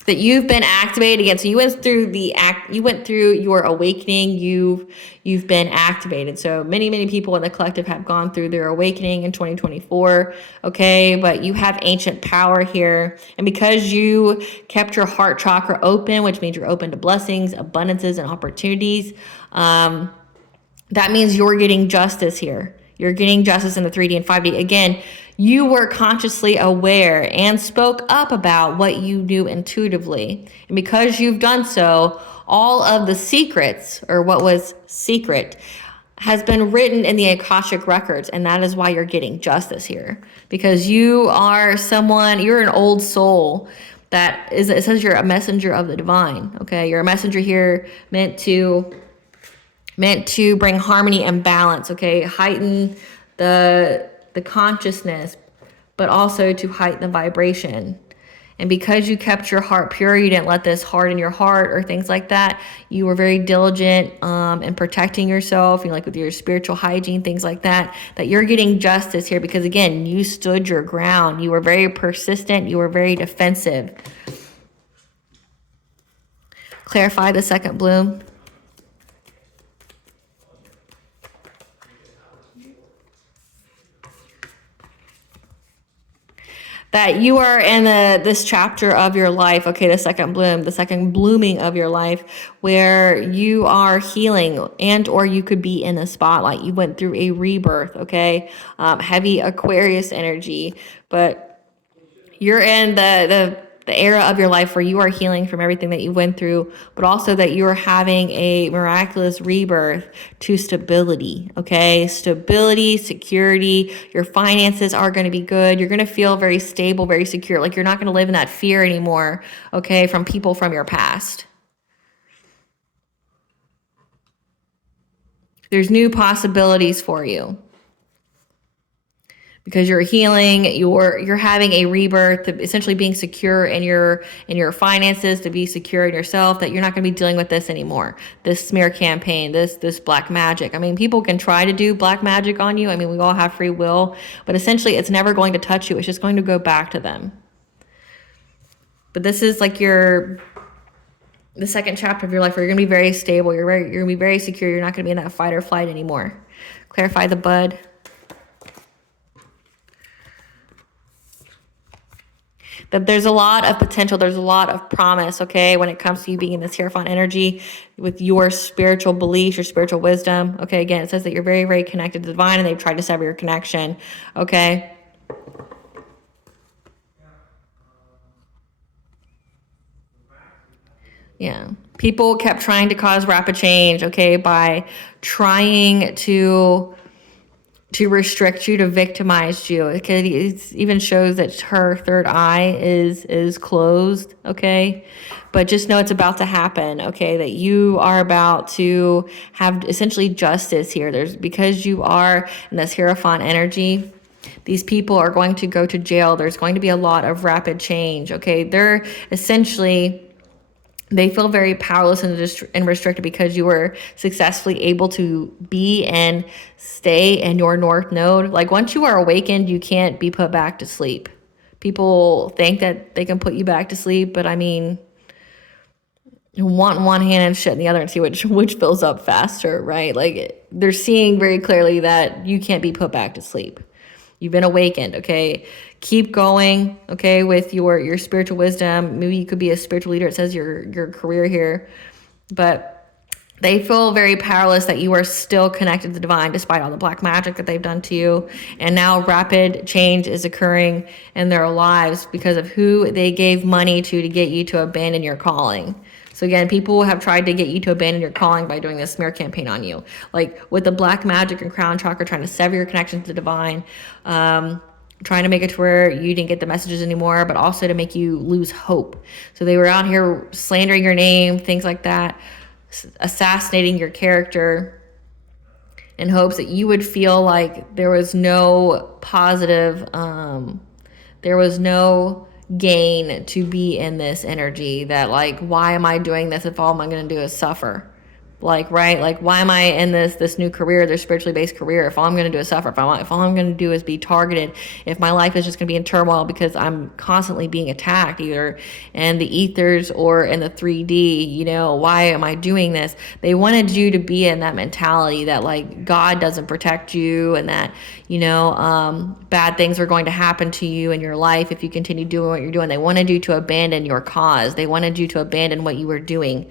That you've been activated again. So you went through your awakening. You've been activated. So many people in the collective have gone through their awakening in 2024. Okay, but you have ancient power here, and because you kept your heart chakra open, which means you're open to blessings, abundances, and opportunities. That means you're getting justice here. You're getting justice in the 3D and 5D. Again, you were consciously aware and spoke up about what you knew intuitively. And because you've done so, all of the secrets, or what was secret, has been written in the Akashic records. And that is why you're getting justice here. Because you're an old soul that is, it says you're a messenger of the divine. Okay, you're a messenger here meant to bring harmony and balance, okay? Heighten the consciousness, but also to heighten the vibration. And because you kept your heart pure, you didn't let this harden your heart or things like that. You were very diligent in protecting yourself, like with your spiritual hygiene, things like that, that you're getting justice here because, again, you stood your ground. You were very persistent. You were very defensive. Clarify the second bloom. That you are in this chapter of your life, okay, the second bloom, the second blooming of your life, where you are healing, and or you could be in the spotlight. You went through a rebirth, okay, heavy Aquarius energy, but you're in the era of your life where you are healing from everything that you went through, but also that you are having a miraculous rebirth to stability, okay? Stability, security, your finances are going to be good. You're going to feel very stable, very secure. Like you're not going to live in that fear anymore, okay, from people from your past. There's new possibilities for you. Because you're healing, you're having a rebirth, to essentially being secure in your finances, to be secure in yourself, that you're not going to be dealing with this anymore. This smear campaign, this black magic. I mean, people can try to do black magic on you. I mean, we all have free will, but essentially it's never going to touch you. It's just going to go back to them. But this is like the second chapter of your life where you're going to be very stable. You're going to be very secure. You're not going to be in that fight or flight anymore. Clarify the bud. That there's a lot of potential, there's a lot of promise, okay, when it comes to you being in this Hierophant energy with your spiritual beliefs, your spiritual wisdom. Okay, again, it says that you're very, very connected to the divine and they've tried to sever your connection, okay? Yeah. People kept trying to cause rapid change, okay, by trying to restrict you, to victimize you. Okay, it even shows that her third eye is closed, okay? But just know it's about to happen, okay? That you are about to have essentially justice here. Because you are in this Hierophant energy, these people are going to go to jail. There's going to be a lot of rapid change, okay? They're essentially... They feel very powerless and restricted because you were successfully able to be and stay in your North Node. Like once you are awakened, you can't be put back to sleep. People think that they can put you back to sleep, but I mean, want in one hand and shit in the other and see which fills up faster, right? Like they're seeing very clearly that you can't be put back to sleep. You've been awakened, okay? Keep going, okay, with your spiritual wisdom. Maybe you could be a spiritual leader. It says your career here. But they feel very powerless that you are still connected to the divine despite all the black magic that they've done to you. And now rapid change is occurring in their lives because of who they gave money to get you to abandon your calling. So again, people have tried to get you to abandon your calling by doing this smear campaign on you. Like with the black magic and crown chakra, trying to sever your connection to the divine, trying to make it to where you didn't get the messages anymore, but also to make you lose hope. So they were out here slandering your name, things like that, assassinating your character in hopes that you would feel like there was no positive, there was no gain to be in this energy, that like, why am I doing this if all I'm going to do is suffer? Like, right? Like, why am I in this new career, this spiritually based career, if all I'm going to do is suffer, if all I'm going to do is be targeted, if my life is just going to be in turmoil because I'm constantly being attacked, either in the ethers or in the 3D, why am I doing this? They wanted you to be in that mentality that like God doesn't protect you and that, bad things are going to happen to you in your life if you continue doing what you're doing. They wanted you to abandon your cause. They wanted you to abandon what you were doing.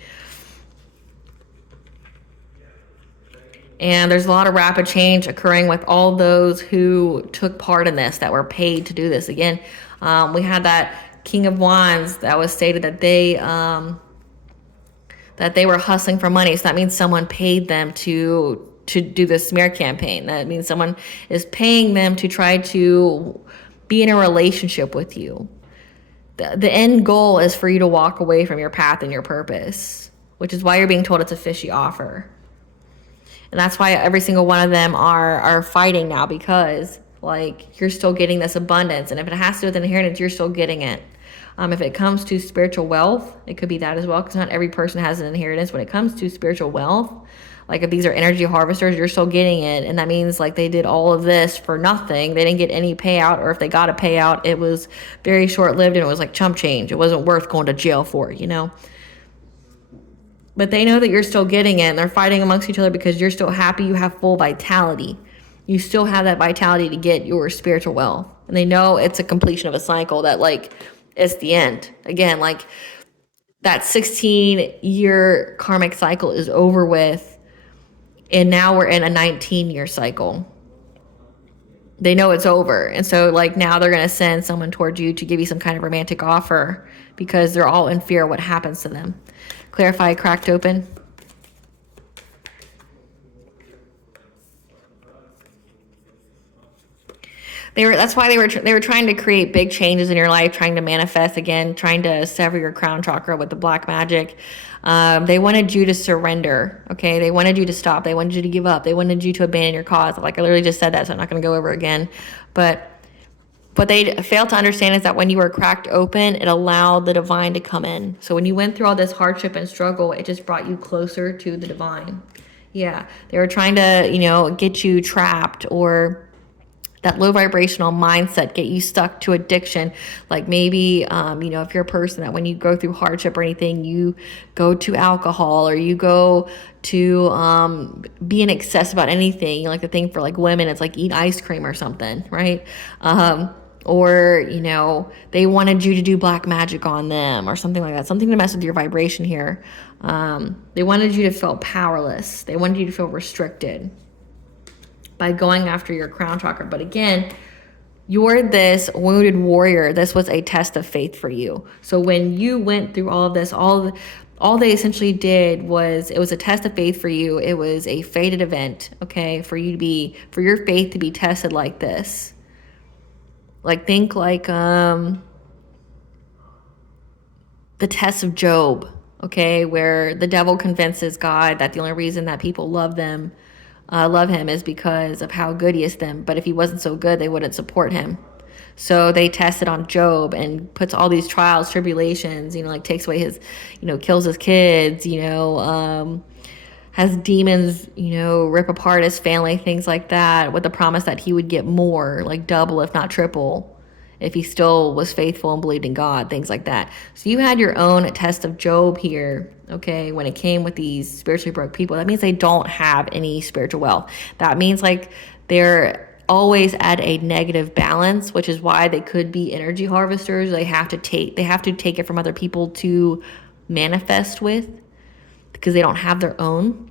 And there's a lot of rapid change occurring with all those who took part in this, that were paid to do this. Again, we had that King of Wands that was stated that they were hustling for money. So that means someone paid them to do this smear campaign. That means someone is paying them to try to be in a relationship with you. The end goal is for you to walk away from your path and your purpose, which is why you're being told it's a fishy offer. And that's why every single one of them are fighting now, because like you're still getting this abundance. And if it has to do with inheritance, you're still getting it. If it comes to spiritual wealth, it could be that as well, because not every person has an inheritance. When it comes to spiritual wealth, like if these are energy harvesters, you're still getting it. And that means like they did all of this for nothing. They didn't get any payout, or if they got a payout, it was very short-lived and it was like chump change. It wasn't worth going to jail for, you know? But they know that you're still getting it, and they're fighting amongst each other because you're still happy. You have full vitality. You still have that vitality to get your spiritual wealth. And they know it's a completion of a cycle, that like it's the end. Again, like that 16-year karmic cycle is over with. And now we're in a 19-year cycle. They know it's over. And so like now they're going to send someone towards you to give you some kind of romantic offer, because they're all in fear of what happens to them. Clarify, cracked open. That's why they were trying to create big changes in your life, trying to manifest again, trying to sever your crown chakra with the black magic. They wanted you to surrender. Okay, they wanted you to stop. They wanted you to give up. They wanted you to abandon your cause. Like I literally just said that, so I'm not going to go over it again. But what they failed to understand is that when you were cracked open, it allowed the divine to come in. So when you went through all this hardship and struggle, it just brought you closer to the divine. Yeah, they were trying to, you know, get you trapped, or that low vibrational mindset, get you stuck to addiction. Like maybe, you know, if you're a person that when you go through hardship or anything, you go to alcohol, or you go to be in excess about anything. Like the thing for like women, it's like eat ice cream or something, right? Or, you know, they wanted you to do black magic on them or something like that, something to mess with your vibration here. They wanted you to feel powerless. They wanted you to feel restricted by going after your crown chakra. But again, you're this wounded warrior. This was a test of faith for you. So when you went through all of this, all they essentially did was, it was a test of faith for you. It was a fated event, okay, for your faith to be tested like this. Like think like the test of Job, okay, where the devil convinces God that the only reason that people love him is because of how good he is to them. But if he wasn't so good, they wouldn't support him. So they tested on Job and puts all these trials, tribulations, you know, like takes away his, you know, kills his kids, you know, has demons, you know, rip apart his family, things like that, with the promise that he would get more, like double, if not triple, if he still was faithful and believed in God, things like that. So you had your own test of Job here, okay, when it came with these spiritually broke people. That means they don't have any spiritual wealth. That means like they're always at a negative balance, which is why they could be energy harvesters. They have to take it from other people to manifest with, because they don't have their own.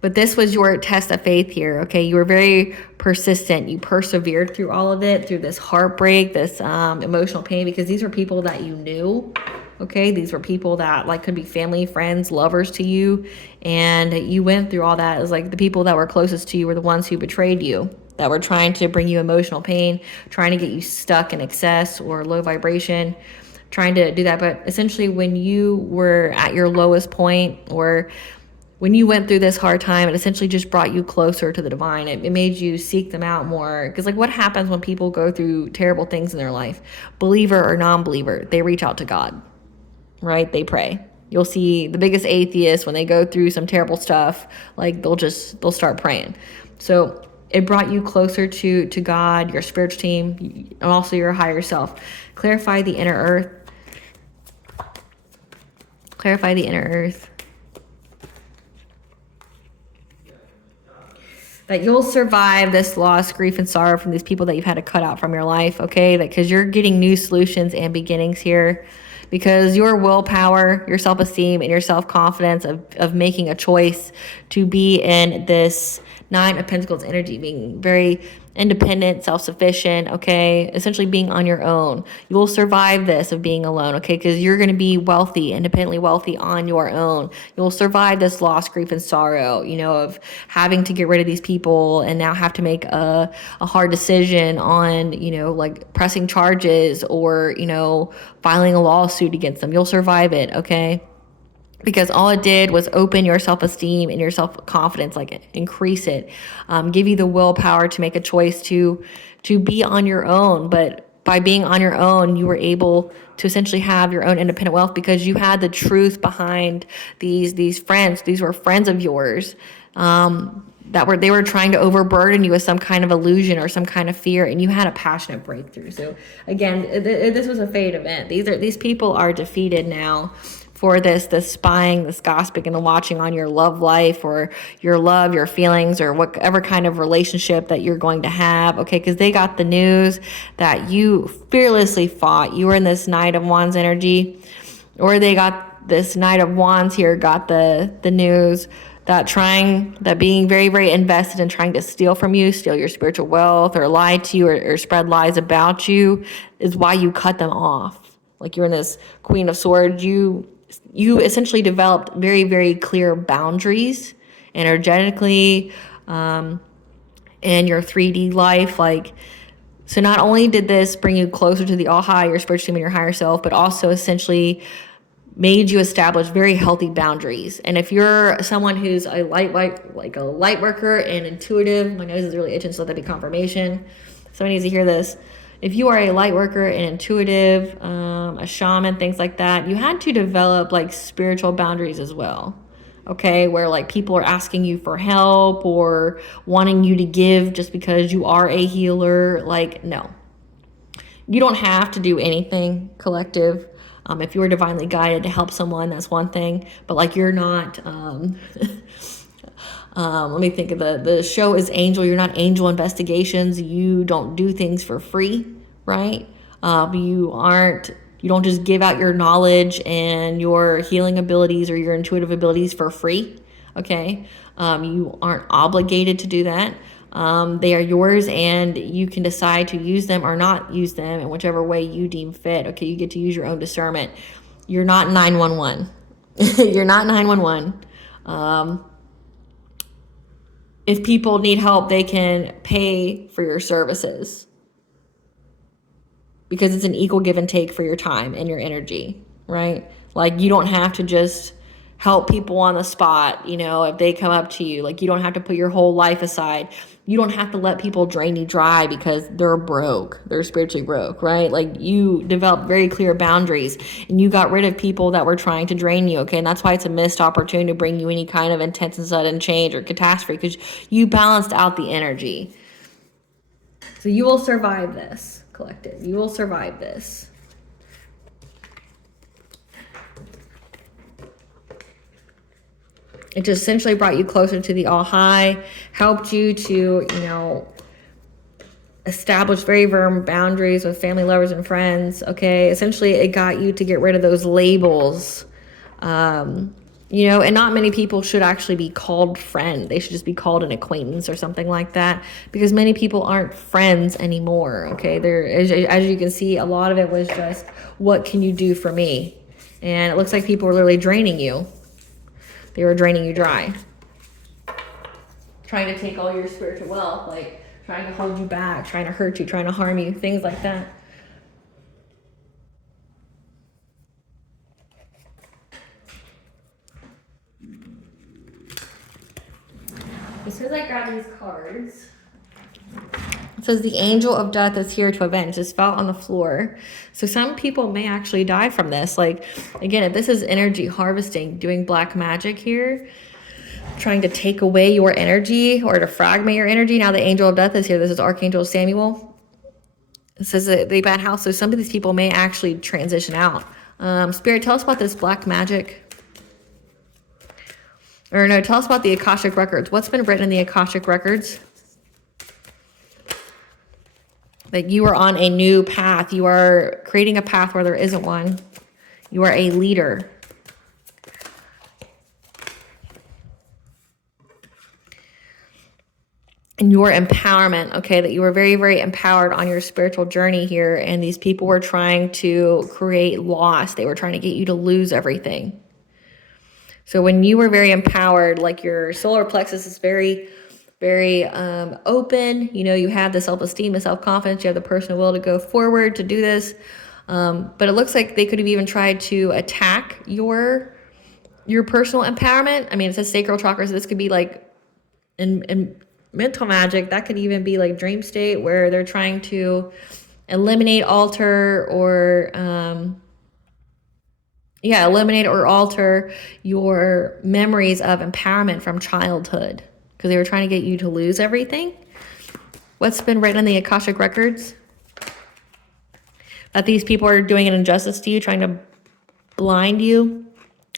But this was your test of faith here, okay? You were very persistent. You persevered through all of it, through this heartbreak, this emotional pain, because these were people that you knew, okay? These were people that like could be family, friends, lovers to you, and you went through all that. It was like the people that were closest to you were the ones who betrayed you, that were trying to bring you emotional pain, trying to get you stuck in excess or low vibration, trying to do that. But essentially when you were at your lowest point, or when you went through this hard time, it essentially just brought you closer to the divine. It made you seek them out more. Because like what happens when people go through terrible things in their life? Believer or non-believer, they reach out to God, right? They pray. You'll see the biggest atheists, when they go through some terrible stuff, like they'll start praying. So it brought you closer to God, your spiritual team, and also your higher self. Clarify the inner earth. Clarify the inner earth. That you'll survive this loss, grief, and sorrow from these people that you've had to cut out from your life, okay? Because you're getting new solutions and beginnings here. Because your willpower, your self-esteem, and your self-confidence of making a choice to be in this Nine of Pentacles energy, being very independent, self-sufficient, okay? Essentially being on your own. You will survive this of being alone, okay? Because you're going to be wealthy, independently wealthy on your own. You'll survive this loss, grief, and sorrow, you know, of having to get rid of these people and now have to make a hard decision on, you know, like pressing charges or, you know, filing a lawsuit against them. You'll survive it, okay? Because all it did was open your self-esteem and your self-confidence, like increase it, give you the willpower to make a choice to be on your own. But by being on your own, you were able to essentially have your own independent wealth because you had the truth behind these friends. These were friends of yours they were trying to overburden you with some kind of illusion or some kind of fear, and you had a passionate breakthrough. So again, this was a fate event. These people are defeated now for this spying, this gossiping, and the watching on your love life or your love, your feelings, or whatever kind of relationship that you're going to have, okay? Because they got the news that you fearlessly fought. You were in this Knight of Wands energy, or they got this Knight of Wands here, got the news that being very, very invested in trying to steal from you, steal your spiritual wealth, or lie to you, or spread lies about you, is why you cut them off. Like you're in this Queen of Swords, you essentially developed very, very clear boundaries energetically, in your 3D life. So not only did this bring you closer to the all high, your spiritual team, and your higher self, but also essentially made you establish very healthy boundaries. And if you're someone who's a light worker and intuitive, my nose is really itching, so let that be confirmation. Somebody needs to hear this. If you are a light worker and intuitive, a shaman, things like that, you had to develop spiritual boundaries as well. Okay, where people are asking you for help or wanting you to give just because you are a healer. No, you don't have to do anything, collective. If you are divinely guided to help someone, that's one thing. But you're not. Let me think of the show is Angel. You're not Angel Investigations. You don't do things for free, right? You don't just give out your knowledge and your healing abilities or your intuitive abilities for free, okay? You aren't obligated to do that. They are yours, and you can decide to use them or not use them in whichever way you deem fit, okay? You get to use your own discernment. You're not 911. You're not 911. If people need help, they can pay for your services because it's an equal give and take for your time and your energy, right? You don't have to just help people on the spot, if they come up to you. You don't have to put your whole life aside. You don't have to let people drain you dry because they're broke. They're spiritually broke, right? You developed very clear boundaries, and you got rid of people that were trying to drain you, okay? And that's why it's a missed opportunity to bring you any kind of intense and sudden change or catastrophe, because you balanced out the energy. So you will survive this, collective. You will survive this. It just essentially brought you closer to the all high, helped you to, establish very firm boundaries with family, lovers, and friends, okay? Essentially, it got you to get rid of those labels, and not many people should actually be called friend. They should just be called an acquaintance or something like that, because many people aren't friends anymore, okay? As you can see, a lot of it was just, what can you do for me? And it looks like people were literally draining you. They were draining you dry. Trying to take all your spiritual wealth, trying to hold you back, trying to hurt you, trying to harm you, things like that. As soon as I grab these cards, it says the angel of death is here to avenge. Just fell on the floor. So some people may actually die from this. Again, if this is energy harvesting, doing black magic here, trying to take away your energy or to fragment your energy. Now the angel of death is here. This is Archangel Samuel. It says that the bad house. So some of these people may actually transition out. Spirit, tell us about this black magic. Or no, tell us about the Akashic Records. What's been written in the Akashic Records? That you are on a new path. You are creating a path where there isn't one. You are a leader. And your empowerment, okay, that you were very, very empowered on your spiritual journey here. And these people were trying to create loss. They were trying to get you to lose everything. So when you were very empowered, your solar plexus is very, very open. You have the self-esteem, the self-confidence. You have the personal will to go forward to do this. But it looks like they could have even tried to attack your personal empowerment. I mean, it says sacral chakra, so this could be in mental magic. That could even be dream state, where they're trying to eliminate, alter, or eliminate or alter your memories of empowerment from childhood, because they were trying to get you to lose everything. What's been written in the Akashic records? That these people are doing an injustice to you, trying to blind you,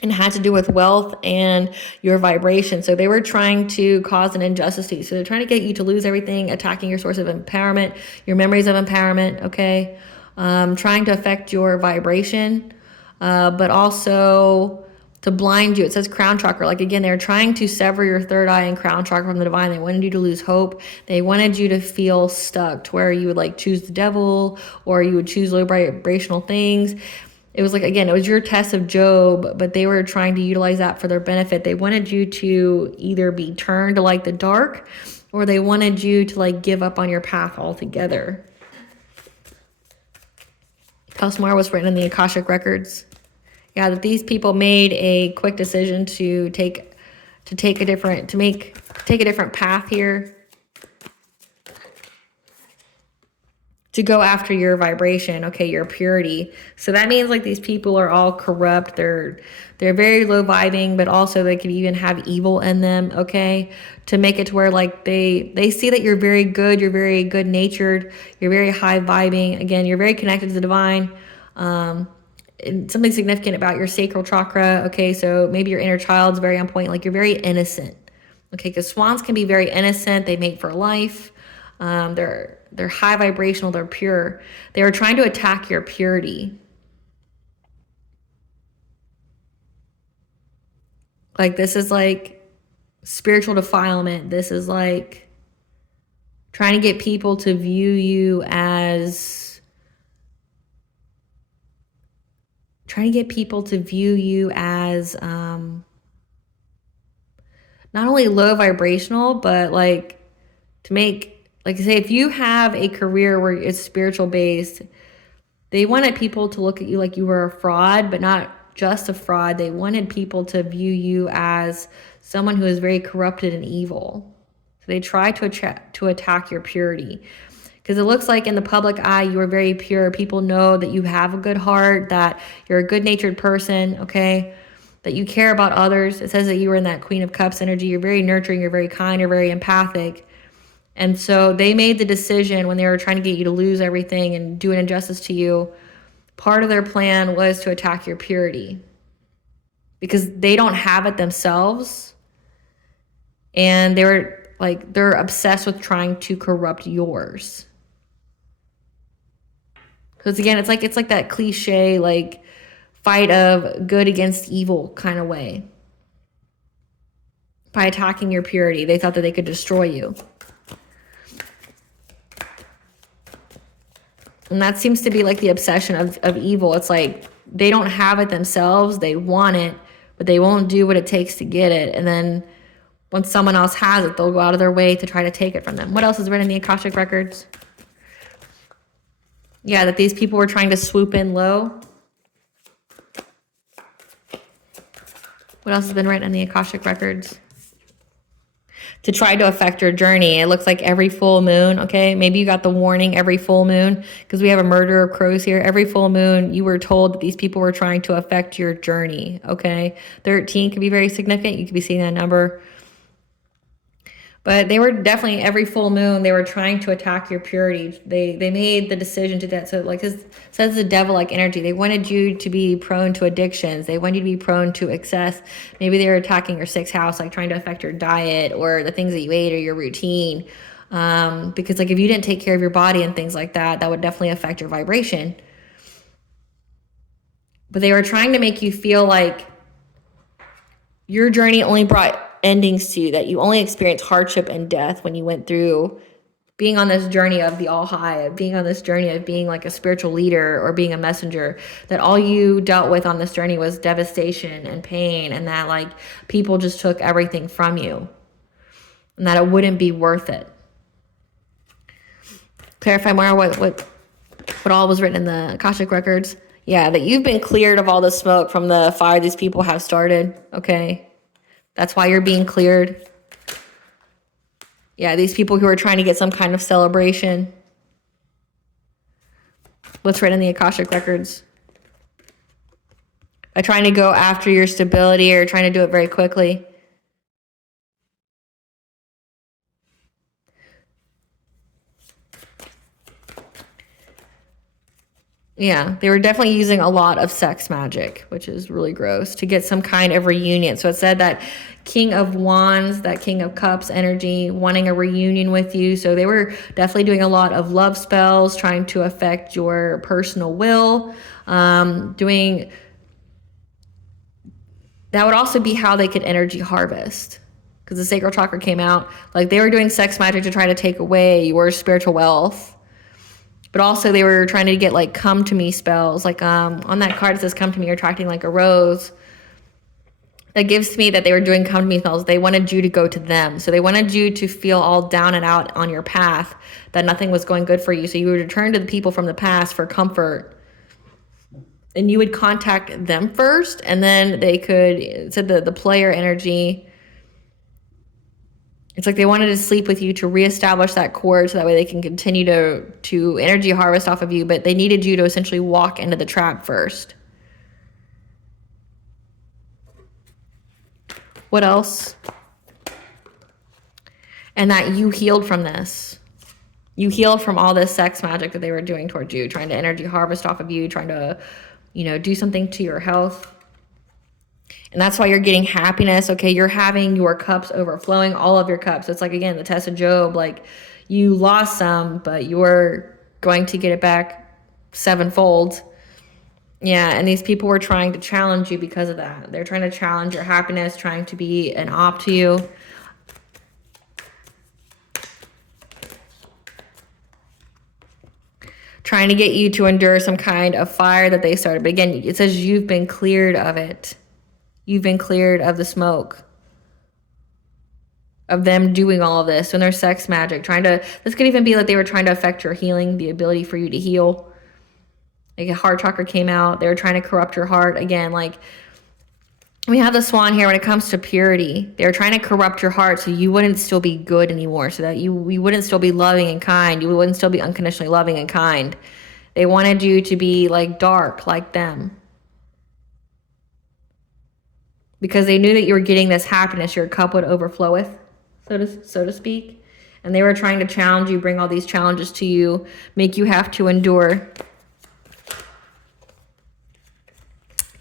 and had to do with wealth and your vibration. So they were trying to cause an injustice to you. So they're trying to get you to lose everything, attacking your source of empowerment, your memories of empowerment, okay? Trying to affect your vibration, but also to blind you. It says crown chakra. Like, again, they're trying to sever your third eye and crown chakra from the divine. They wanted you to lose hope. They wanted you to feel stuck, to where you would like choose the devil, or you would choose low vibrational things. It was like, again, it was your test of Job, but they were trying to utilize that for their benefit. They wanted you to either be turned to like the dark, or they wanted you to like give up on your path altogether. Elsewhere was written in the Akashic records. Yeah, that these people made a quick decision to take a different path here, to go after your vibration, okay, your purity. So that means like these people are all corrupt. They're very low vibing, but also they could even have evil in them, okay, to make it to where like they see that you're very good, you're very good natured, you're very high vibing. Again, you're very connected to the divine. And something significant about your sacral chakra, okay, so maybe your inner child's very on point, like you're very innocent, okay, because swans can be very innocent. They mate for life. They're high vibrational, they're pure. They were trying to attack your purity. Like, this is like spiritual defilement. This is like trying to get people to view you as not only low vibrational, but like to make, like, say, if you have a career where it's spiritual based, they wanted people to look at you like you were a fraud, but not just a fraud. They wanted people to view you as someone who is very corrupted and evil. So they tried to attack your purity, because it looks like in the public eye, you are very pure. People know that you have a good heart, that you're a good-natured person, okay, that you care about others. It says that you were in that Queen of Cups energy. You're very nurturing, you're very kind, you're very empathic. And so they made the decision when they were trying to get you to lose everything and do an injustice to you. Part of their plan was to attack your purity, because they don't have it themselves. And they're obsessed with trying to corrupt yours. Because again, it's like that cliche, like, fight of good against evil kind of way. By attacking your purity, they thought that they could destroy you. And that seems to be like the obsession of evil. It's like they don't have it themselves. They want it, but they won't do what it takes to get it. And then when someone else has it, they'll go out of their way to try to take it from them. What else is written in the Akashic records? Yeah, that these people were trying to swoop in low. What else has been written in the Akashic records? To try to affect your journey. It looks like every full moon, okay? Maybe you got the warning every full moon, because we have a murder of crows here. Every full moon, you were told that these people were trying to affect your journey, okay? 13 could be very significant. You could be seeing that number. But they were definitely, every full moon, they were trying to attack your purity. They made the decision to that. So like it says the devil-like energy. They wanted you to be prone to addictions. They wanted you to be prone to excess. Maybe they were attacking your sixth house, like trying to affect your diet or the things that you ate or your routine. Because like if you didn't take care of your body and things like that, that would definitely affect your vibration. But they were trying to make you feel like your journey only brought endings to you, that you only experienced hardship and death when you went through being on this journey of the all high, of being on this journey of being like a spiritual leader or being a messenger, that all you dealt with on this journey was devastation and pain, and that like people just took everything from you, and that it wouldn't be worth it. Clarify more what all was written in the Akashic records. Yeah, that you've been cleared of all the smoke from the fire these people have started, okay? That's why you're being cleared. Yeah, these people who are trying to get some kind of celebration. What's written in the Akashic records? By trying to go after your stability or trying to do it very quickly. Yeah, they were definitely using a lot of sex magic, which is really gross, to get some kind of reunion. So it said that King of Wands, that King of Cups energy, wanting a reunion with you. So they were definitely doing a lot of love spells, trying to affect your personal will, doing... That would also be how they could energy harvest, because the sacral chakra came out. Like, they were doing sex magic to try to take away your spiritual wealth. But also they were trying to get like come to me spells. Like on that card it says come to me, you're attracting like a rose. That gives to me that they were doing come to me spells. They wanted you to go to them. So they wanted you to feel all down and out on your path, that nothing was going good for you. So you would return to the people from the past for comfort. And you would contact them first, and then they could, it said the player energy, it's like they wanted to sleep with you to reestablish that cord so that way they can continue to energy harvest off of you, but they needed you to essentially walk into the trap first. What else? And that you healed from this. You healed from all this sex magic that they were doing towards you, trying to energy harvest off of you, trying to, do something to your health. And that's why you're getting happiness. Okay, you're having your cups overflowing, all of your cups. It's like, again, the test of Job. Like, you lost some, but you're going to get it back sevenfold. Yeah, and these people were trying to challenge you because of that. They're trying to challenge your happiness, trying to be an op to you. Trying to get you to endure some kind of fire that they started. But again, it says you've been cleared of it. You've been cleared of the smoke of them doing all of this and their sex magic. This could even be like they were trying to affect your healing, the ability for you to heal. Like a heart chakra came out. They were trying to corrupt your heart. Again, like we have the swan here when it comes to purity. They were trying to corrupt your heart so you wouldn't still be good anymore, so that you wouldn't still be loving and kind. You wouldn't still be unconditionally loving and kind. They wanted you to be like dark like them, because they knew that you were getting this happiness your cup would overflow with, so to speak. And they were trying to challenge you, bring all these challenges to you, make you have to endure.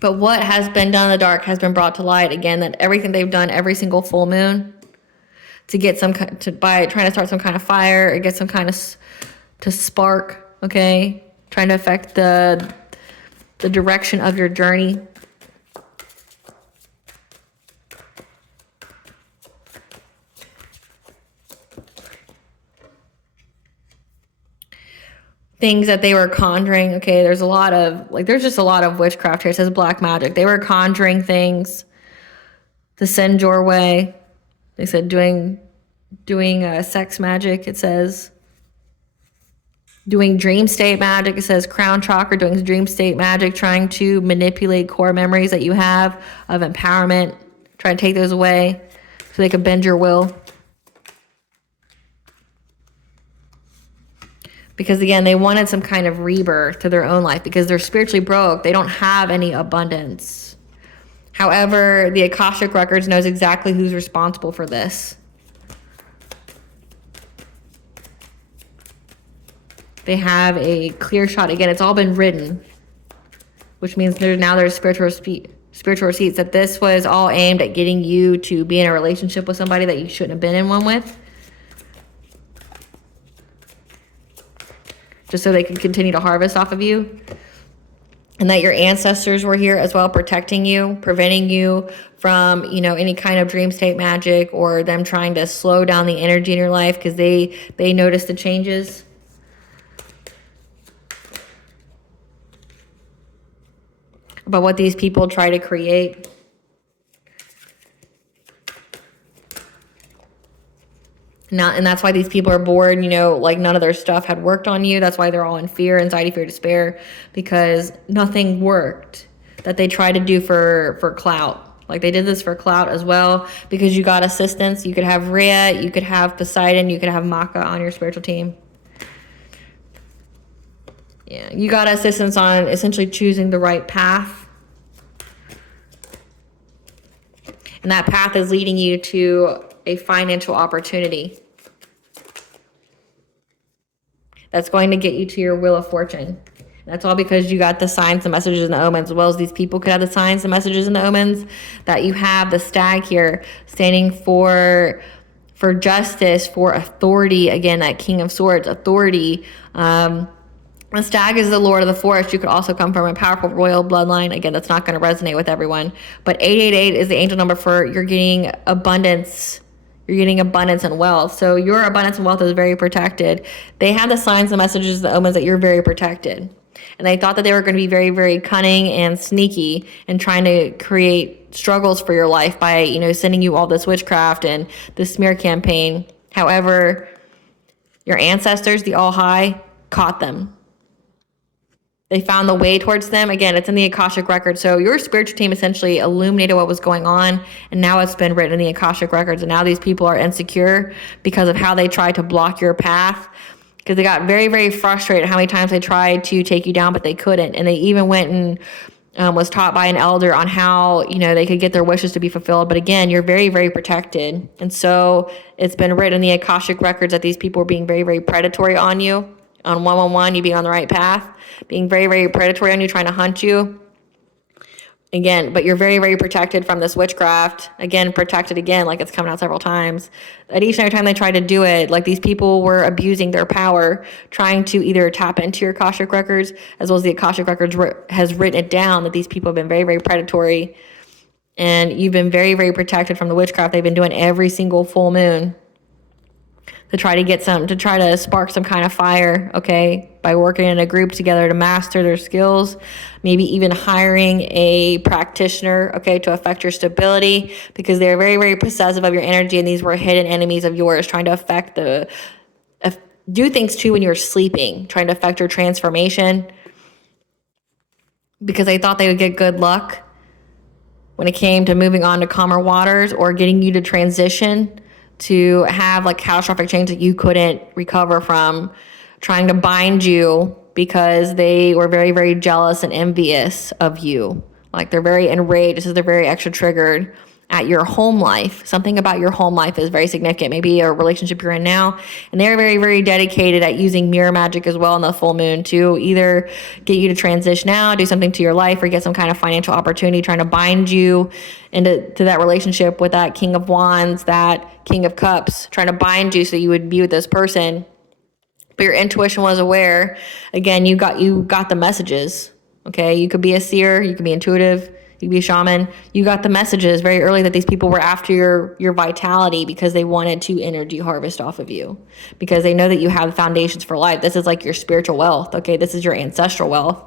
But what has been done in the dark has been brought to light. Again, that everything they've done every single full moon to get by trying to start some kind of fire or get some kind of to spark, okay? Trying to affect the direction of your journey. Things that they were conjuring. Okay, there's just a lot of witchcraft here. It says black magic. They were conjuring things to send your way. They said doing sex magic. It says doing dream state magic. It says crown chakra, doing dream state magic, trying to manipulate core memories that you have of empowerment, trying to take those away so they could bend your will. Because again, they wanted some kind of rebirth to their own life because they're spiritually broke. They don't have any abundance. However, the Akashic Records knows exactly who's responsible for this. They have a clear shot. Again, it's all been written, which means there's spiritual receipts that this was all aimed at getting you to be in a relationship with somebody that you shouldn't have been in one with. Just so they could continue to harvest off of you. And that your ancestors were here as well, protecting you, preventing you from, any kind of dream state magic or them trying to slow down the energy in your life because they noticed the changes. About what these people try to create. And that's why these people are bored, like none of their stuff had worked on you. That's why they're all in fear, anxiety, fear, despair, because nothing worked that they tried to do for clout. Like they did this for clout as well, because you got assistance. You could have Rhea, you could have Poseidon, you could have Maka on your spiritual team. Yeah, you got assistance on essentially choosing the right path. And that path is leading you to a financial opportunity that's going to get you to your wheel of fortune. That's all because you got the signs, the messages, and the omens, as well as these people could have the signs, the messages, and the omens that you have. The stag here standing for justice, for authority. Again, that King of Swords, authority. The stag is the lord of the forest. You could also come from a powerful royal bloodline. Again, that's not going to resonate with everyone. But 888 is the angel number for you're getting abundance. You're getting abundance and wealth. So your abundance and wealth is very protected. They have the signs, the messages, the omens that you're very protected. And they thought that they were going to be very, very cunning and sneaky and trying to create struggles for your life by, you know, sending you all this witchcraft and this smear campaign. However, your ancestors, the All High, caught them. They found the way towards them. Again, it's in the Akashic Record. So your spiritual team essentially illuminated what was going on, and now it's been written in the Akashic Records. And now these people are insecure because of how they tried to block your path, because they got very, very frustrated how many times they tried to take you down, but they couldn't. And they even went and was taught by an elder on how, you know, they could get their wishes to be fulfilled. But again, you're very, very protected. And so it's been written in the Akashic Records that these people were being very, very predatory on you. On 111, you being on the right path, being very, very predatory on you, trying to hunt you. Again, but you're very, very protected from this witchcraft. Again, protected again, like it's coming out several times. At each and every time they tried to do it, like these people were abusing their power, trying to either tap into your Akashic Records, as well as the Akashic Records has written it down that these people have been very, very predatory. And you've been very, very protected from the witchcraft they've been doing every single full moon. To try to spark some kind of fire, okay, by working in a group together to master their skills, maybe even hiring a practitioner, okay, to affect your stability, because they're very, very possessive of your energy, and these were hidden enemies of yours, trying to affect do things too when you're sleeping, trying to affect your transformation, because they thought they would get good luck when it came to moving on to calmer waters or getting you to transition to have like catastrophic change that you couldn't recover from, trying to bind you because they were very, very jealous and envious of you. Like they're very enraged, so they're very extra triggered at your home life. Something about your home life is very significant, maybe a relationship you're in now. And they're very, very dedicated at using mirror magic as well in the full moon to either get you to transition out, do something to your life, or get some kind of financial opportunity, trying to bind you into that relationship with that King of Wands, that King of Cups, trying to bind you so you would be with this person. But your intuition was aware. Again, you got the messages. Okay, you could be a seer, you could be intuitive, you could be a shaman. You got the messages very early that these people were after your vitality because they wanted to energy harvest off of you, because they know that you have foundations for life. This is like your spiritual wealth, okay? This is your ancestral wealth.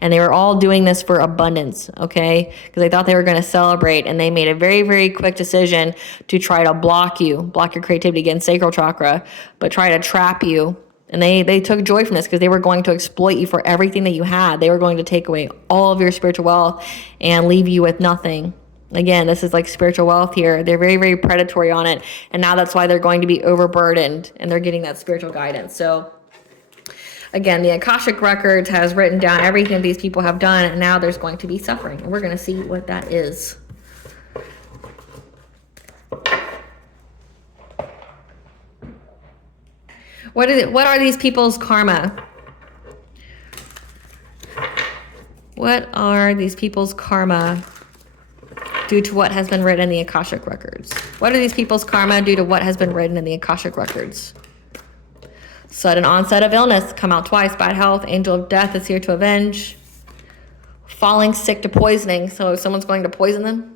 And they were all doing this for abundance, okay? Because they thought they were going to celebrate, and they made a very, very quick decision to try to block your creativity, again, sacral chakra, but try to trap you. And they took joy from this because they were going to exploit you for everything that you had. They were going to take away all of your spiritual wealth and leave you with nothing. Again, this is like spiritual wealth here. They're very, very predatory on it. And now that's why they're going to be overburdened, and they're getting that spiritual guidance. So again, the Akashic Records has written down everything these people have done, and now there's going to be suffering. And we're going to see what that is. What is it? What are these people's karma? What are these people's karma due to what has been written in the Akashic Records? What are these people's karma due to what has been written in the Akashic Records? Sudden onset of illness, come out twice. Bad health, angel of death is here to avenge. Falling sick to poisoning, so someone's going to poison them.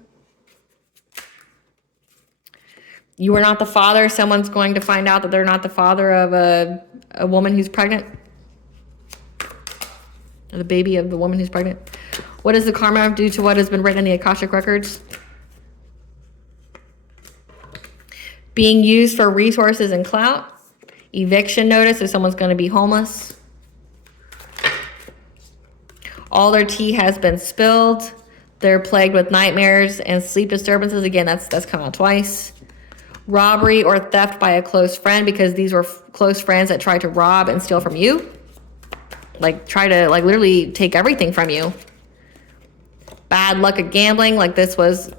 You are not the father. Someone's going to find out that they're not the father of a woman who's pregnant. Or the baby of the woman who's pregnant. What is the karma due to what has been written in the Akashic Records? Being used for resources and clout. Eviction notice if someone's going to be homeless. All their tea has been spilled. They're plagued with nightmares and sleep disturbances. Again, that's come out twice. Robbery or theft by a close friend, because these were close friends that tried to rob and steal from you. like try to like literally take everything from you. Bad luck at gambling, like this was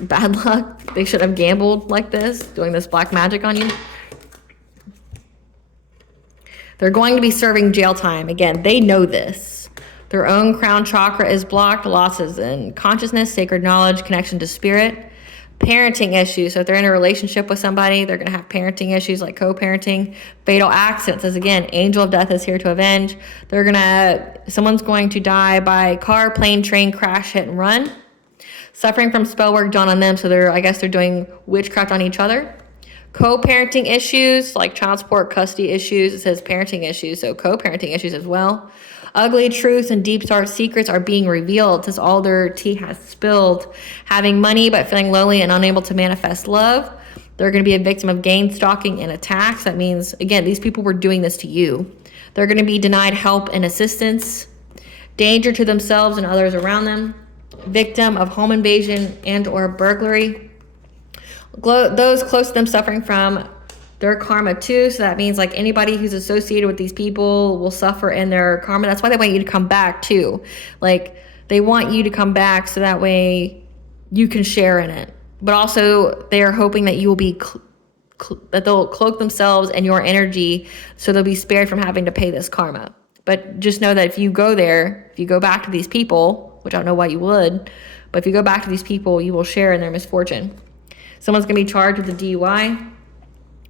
bad luck. They should have gambled like this, doing this black magic on you. They're going to be serving jail time. Again, they know this. Their own crown chakra is blocked. Losses in consciousness, sacred knowledge, connection to spirit. Parenting issues. So if they're in a relationship with somebody, they're going to have parenting issues like co-parenting. Fatal accidents. As again, angel of death is here to avenge. Someone's going to die by car, plane, train, crash, hit and run. Suffering from spell work done on them. So I guess they're doing witchcraft on each other. Co-parenting issues like child support, custody issues. It says parenting issues, so co-parenting issues as well. Ugly truths and deep dark secrets are being revealed as all their tea has spilled. Having money but feeling lonely and unable to manifest love. They're going to be a victim of gain stalking and attacks. That means, again, these people were doing this to you. They're going to be denied help and assistance. Danger to themselves and others around them. Victim of home invasion and or burglary. Those close to them suffering from their karma too. So that means like anybody who's associated with these people will suffer in their karma. That's why they want you to come back too. Like they want you to come back so that way you can share in it. But also they are hoping that you will be, that they'll cloak themselves and your energy so they'll be spared from having to pay this karma. But just know that if you go there, if you go back to these people, which I don't know why you would, but if you go back to these people, you will share in their misfortune. Someone's going to be charged with a DUI.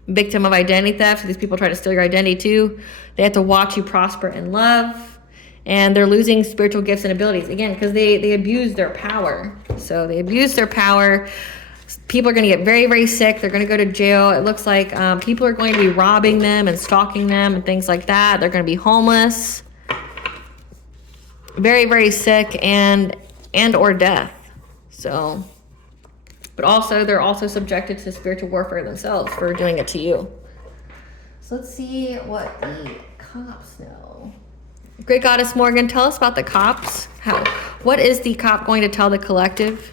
Victim of identity theft. So these people try to steal your identity too. They have to watch you prosper in love. And they're losing spiritual gifts and abilities. Again, because they abuse their power. So they abuse their power. People are going to get very, very sick. They're going to go to jail. It looks like people are going to be robbing them and stalking them and things like that. They're going to be homeless. Very, very sick and or death. So... But also, they're also subjected to spiritual warfare themselves for doing it to you. So let's see what the cops know. Great Goddess Morgan, tell us about the cops. What is the cop going to tell the collective?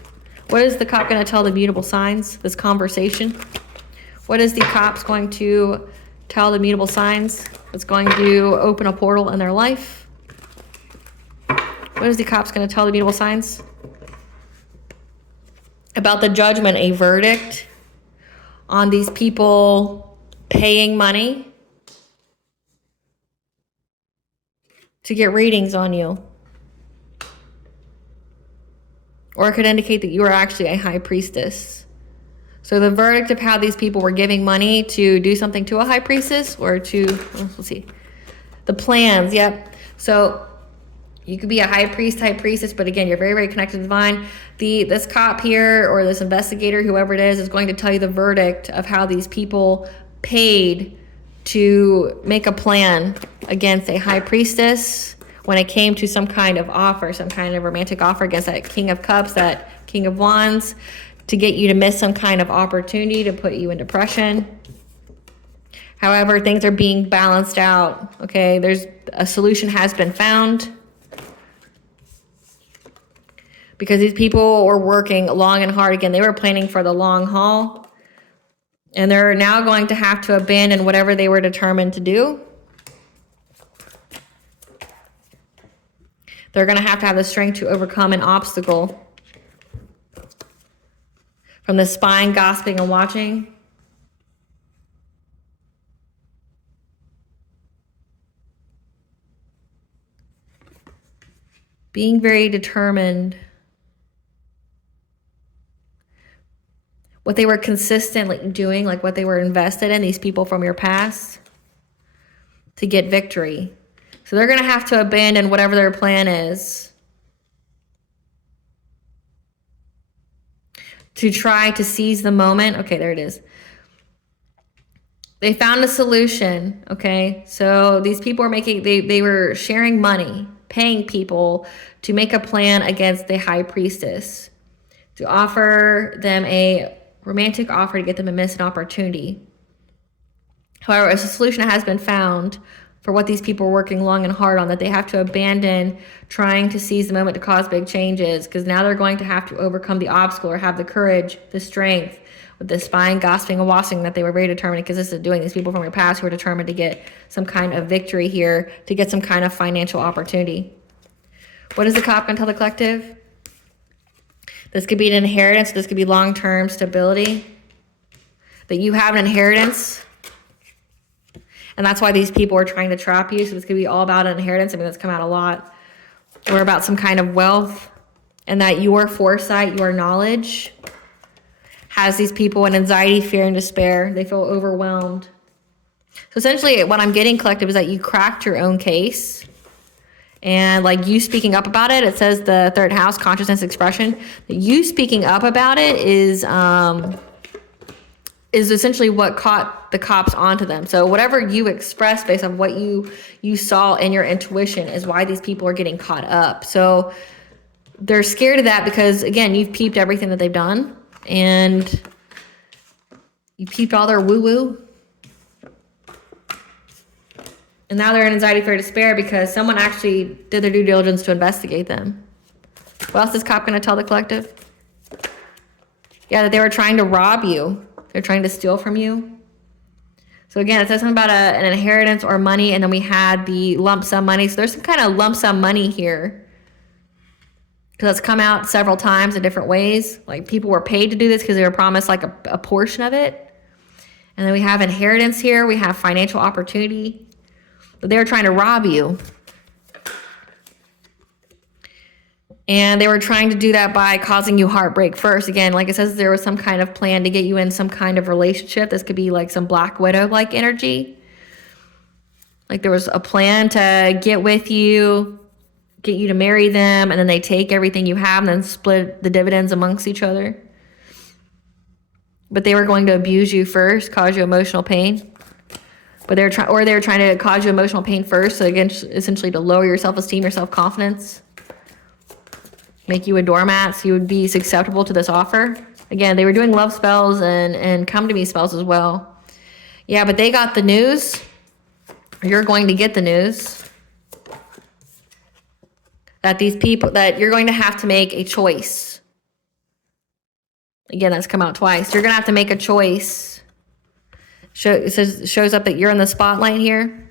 What is the cop going to tell the mutable signs, this conversation? What is the cops going to tell the mutable signs that's going to open a portal in their life? What is the cops going to tell the mutable signs? About the judgment, a verdict on these people paying money to get readings on you. Or it could indicate that you are actually a high priestess. So the verdict of how these people were giving money to do something to a high priestess or to, let's see, the plans, yep. So you could be a high priest, high priestess, but again, you're very, very connected to the divine. This cop here or this investigator, whoever it is going to tell you the verdict of how these people paid to make a plan against a high priestess when it came to some kind of offer, some kind of romantic offer against that King of Cups, that King of Wands, to get you to miss some kind of opportunity to put you in depression. However, things are being balanced out, okay? There's a solution has been found. Because these people were working long and hard. Again, they were planning for the long haul. And they're now going to have to abandon whatever they were determined to do. They're going to have the strength to overcome an obstacle. From the spying, gossiping, and watching. Being very determined. What they were consistently doing, like what they were invested in, these people from your past, to get victory. So they're going to have to abandon whatever their plan is to try to seize the moment. Okay, there it is. They found a solution, okay? So these people were making, they were sharing money, paying people to make a plan against the high priestess, to offer them a romantic offer to get them to miss an opportunity. However, a solution has been found for what these people are working long and hard on, that they have to abandon trying to seize the moment to cause big changes, because now they're going to have to overcome the obstacle or have the courage, the strength, with this spying, gossiping, and wasping, that they were very determined, because this is doing these people from your past who are determined to get some kind of victory here, to get some kind of financial opportunity. What is the cop going to tell the collective? This could be an inheritance. This could be long-term stability. That you have an inheritance. And that's why these people are trying to trap you. So this could be all about an inheritance. I mean, that's come out a lot. Or about some kind of wealth. And that your foresight, your knowledge has these people in anxiety, fear, and despair. They feel overwhelmed. So essentially what I'm getting, collective, is that you cracked your own case. And like you speaking up about it, it says the third house, consciousness expression. You speaking up about it is essentially what caught the cops onto them. So whatever you expressed based on what you saw in your intuition is why these people are getting caught up. So they're scared of that because, again, you've peeped everything that they've done. And you peeped all their woo-woo. And now they're in anxiety, fear, despair because someone actually did their due diligence to investigate them. What else is cop going to tell the collective? Yeah, that they were trying to rob you. They're trying to steal from you. So again, it says something about an inheritance or money, and then we had the lump sum money. So there's some kind of lump sum money here. Because it's come out several times in different ways. Like people were paid to do this because they were promised like a portion of it. And then we have inheritance here. We have financial opportunity. But they were trying to rob you. And they were trying to do that by causing you heartbreak first. Again, like it says, there was some kind of plan to get you in some kind of relationship. This could be like some Black Widow-like energy. Like there was a plan to get with you, get you to marry them, and then they take everything you have and then split the dividends amongst each other. But they were going to abuse you first, cause you emotional pain. But they were trying to cause you emotional pain first. So again, essentially to lower your self-esteem, your self-confidence, make you a doormat so you would be susceptible to this offer. Again, they were doing love spells and come to me spells as well. Yeah, but they got the news. You're going to get the news that these people, that you're going to have to make a choice. Again, that's come out twice. You're going to have to make a choice. It shows up that you're in the spotlight here.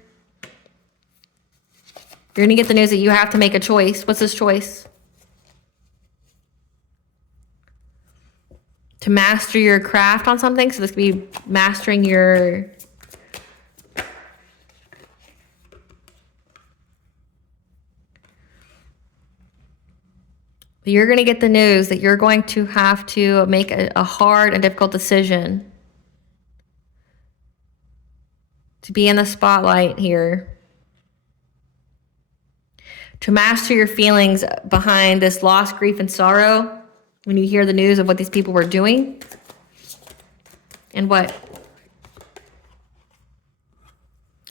You're going to get the news that you have to make a choice. What's this choice? To master your craft on something. So this could be mastering your... You're going to get the news that you're going to have to make a hard and difficult decision. To be in the spotlight here. To master your feelings behind this loss, grief, and sorrow. When you hear the news of what these people were doing. And what?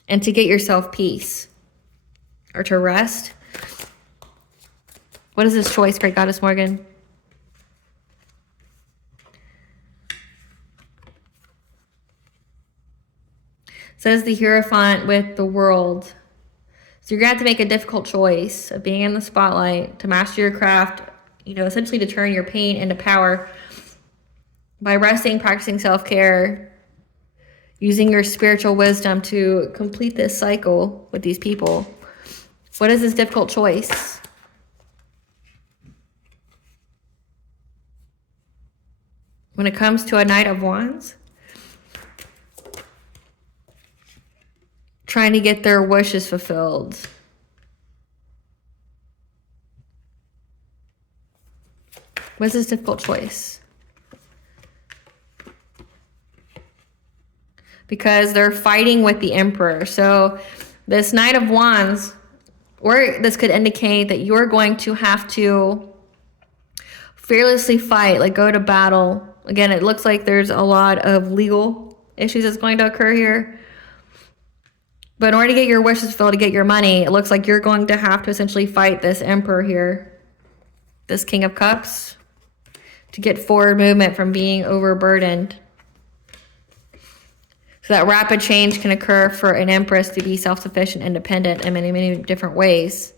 And to get yourself peace. Or to rest. What is this choice, Great Goddess Morgan? Says the Hierophant with the world. So you're going to have to make a difficult choice of being in the spotlight to master your craft, you know, essentially to turn your pain into power by resting, practicing self-care, using your spiritual wisdom to complete this cycle with these people. What is this difficult choice? When it comes to a Knight of Wands, trying to get their wishes fulfilled. What's this difficult choice? Because they're fighting with the Emperor. So this Knight of Wands, or this could indicate that you're going to have to fearlessly fight, like go to battle. Again, it looks like there's a lot of legal issues that's going to occur here. But in order to get your wishes fulfilled, to get your money, it looks like you're going to have to essentially fight this Emperor here, this King of Cups, to get forward movement from being overburdened. So that rapid change can occur for an Empress to be self-sufficient, independent in many, many different ways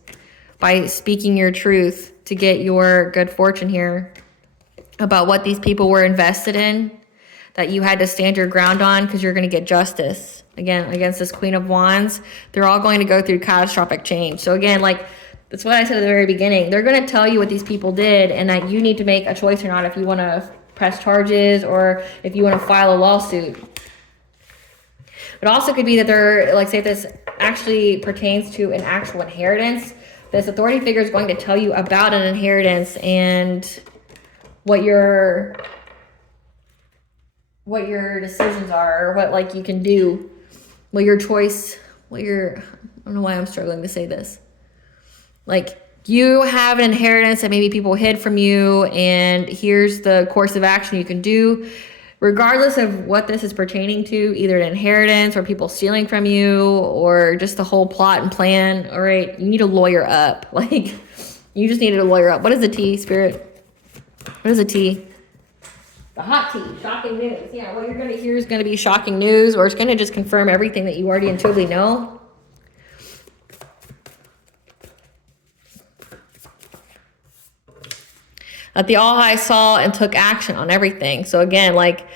by speaking your truth to get your good fortune here about what these people were invested in. that you had to stand your ground on because you're going to get justice. Again, against this Queen of Wands, they're all going to go through catastrophic change. So again, like, that's what I said at the very beginning. They're going to tell you what these people did and that you need to make a choice or not if you want to press charges or if you want to file a lawsuit. It also could be that they're, like, say this actually pertains to an actual inheritance. This authority figure is going to tell you about an inheritance and what your decisions are, or what, like, you can do, what your choice, I don't know why I'm struggling to say this. Like, you have an inheritance that maybe people hid from you, and here's the course of action you can do. Regardless of what this is pertaining to, either an inheritance or people stealing from you or just the whole plot and plan, all right, you need to lawyer up. Like, you just need to lawyer up. What is the T, Spirit? What is the T? The hot tea, shocking news. Yeah, what you're going to hear is going to be shocking news, or it's going to just confirm everything that you already intuitively know. That the All-High saw and took action on everything. So again, like,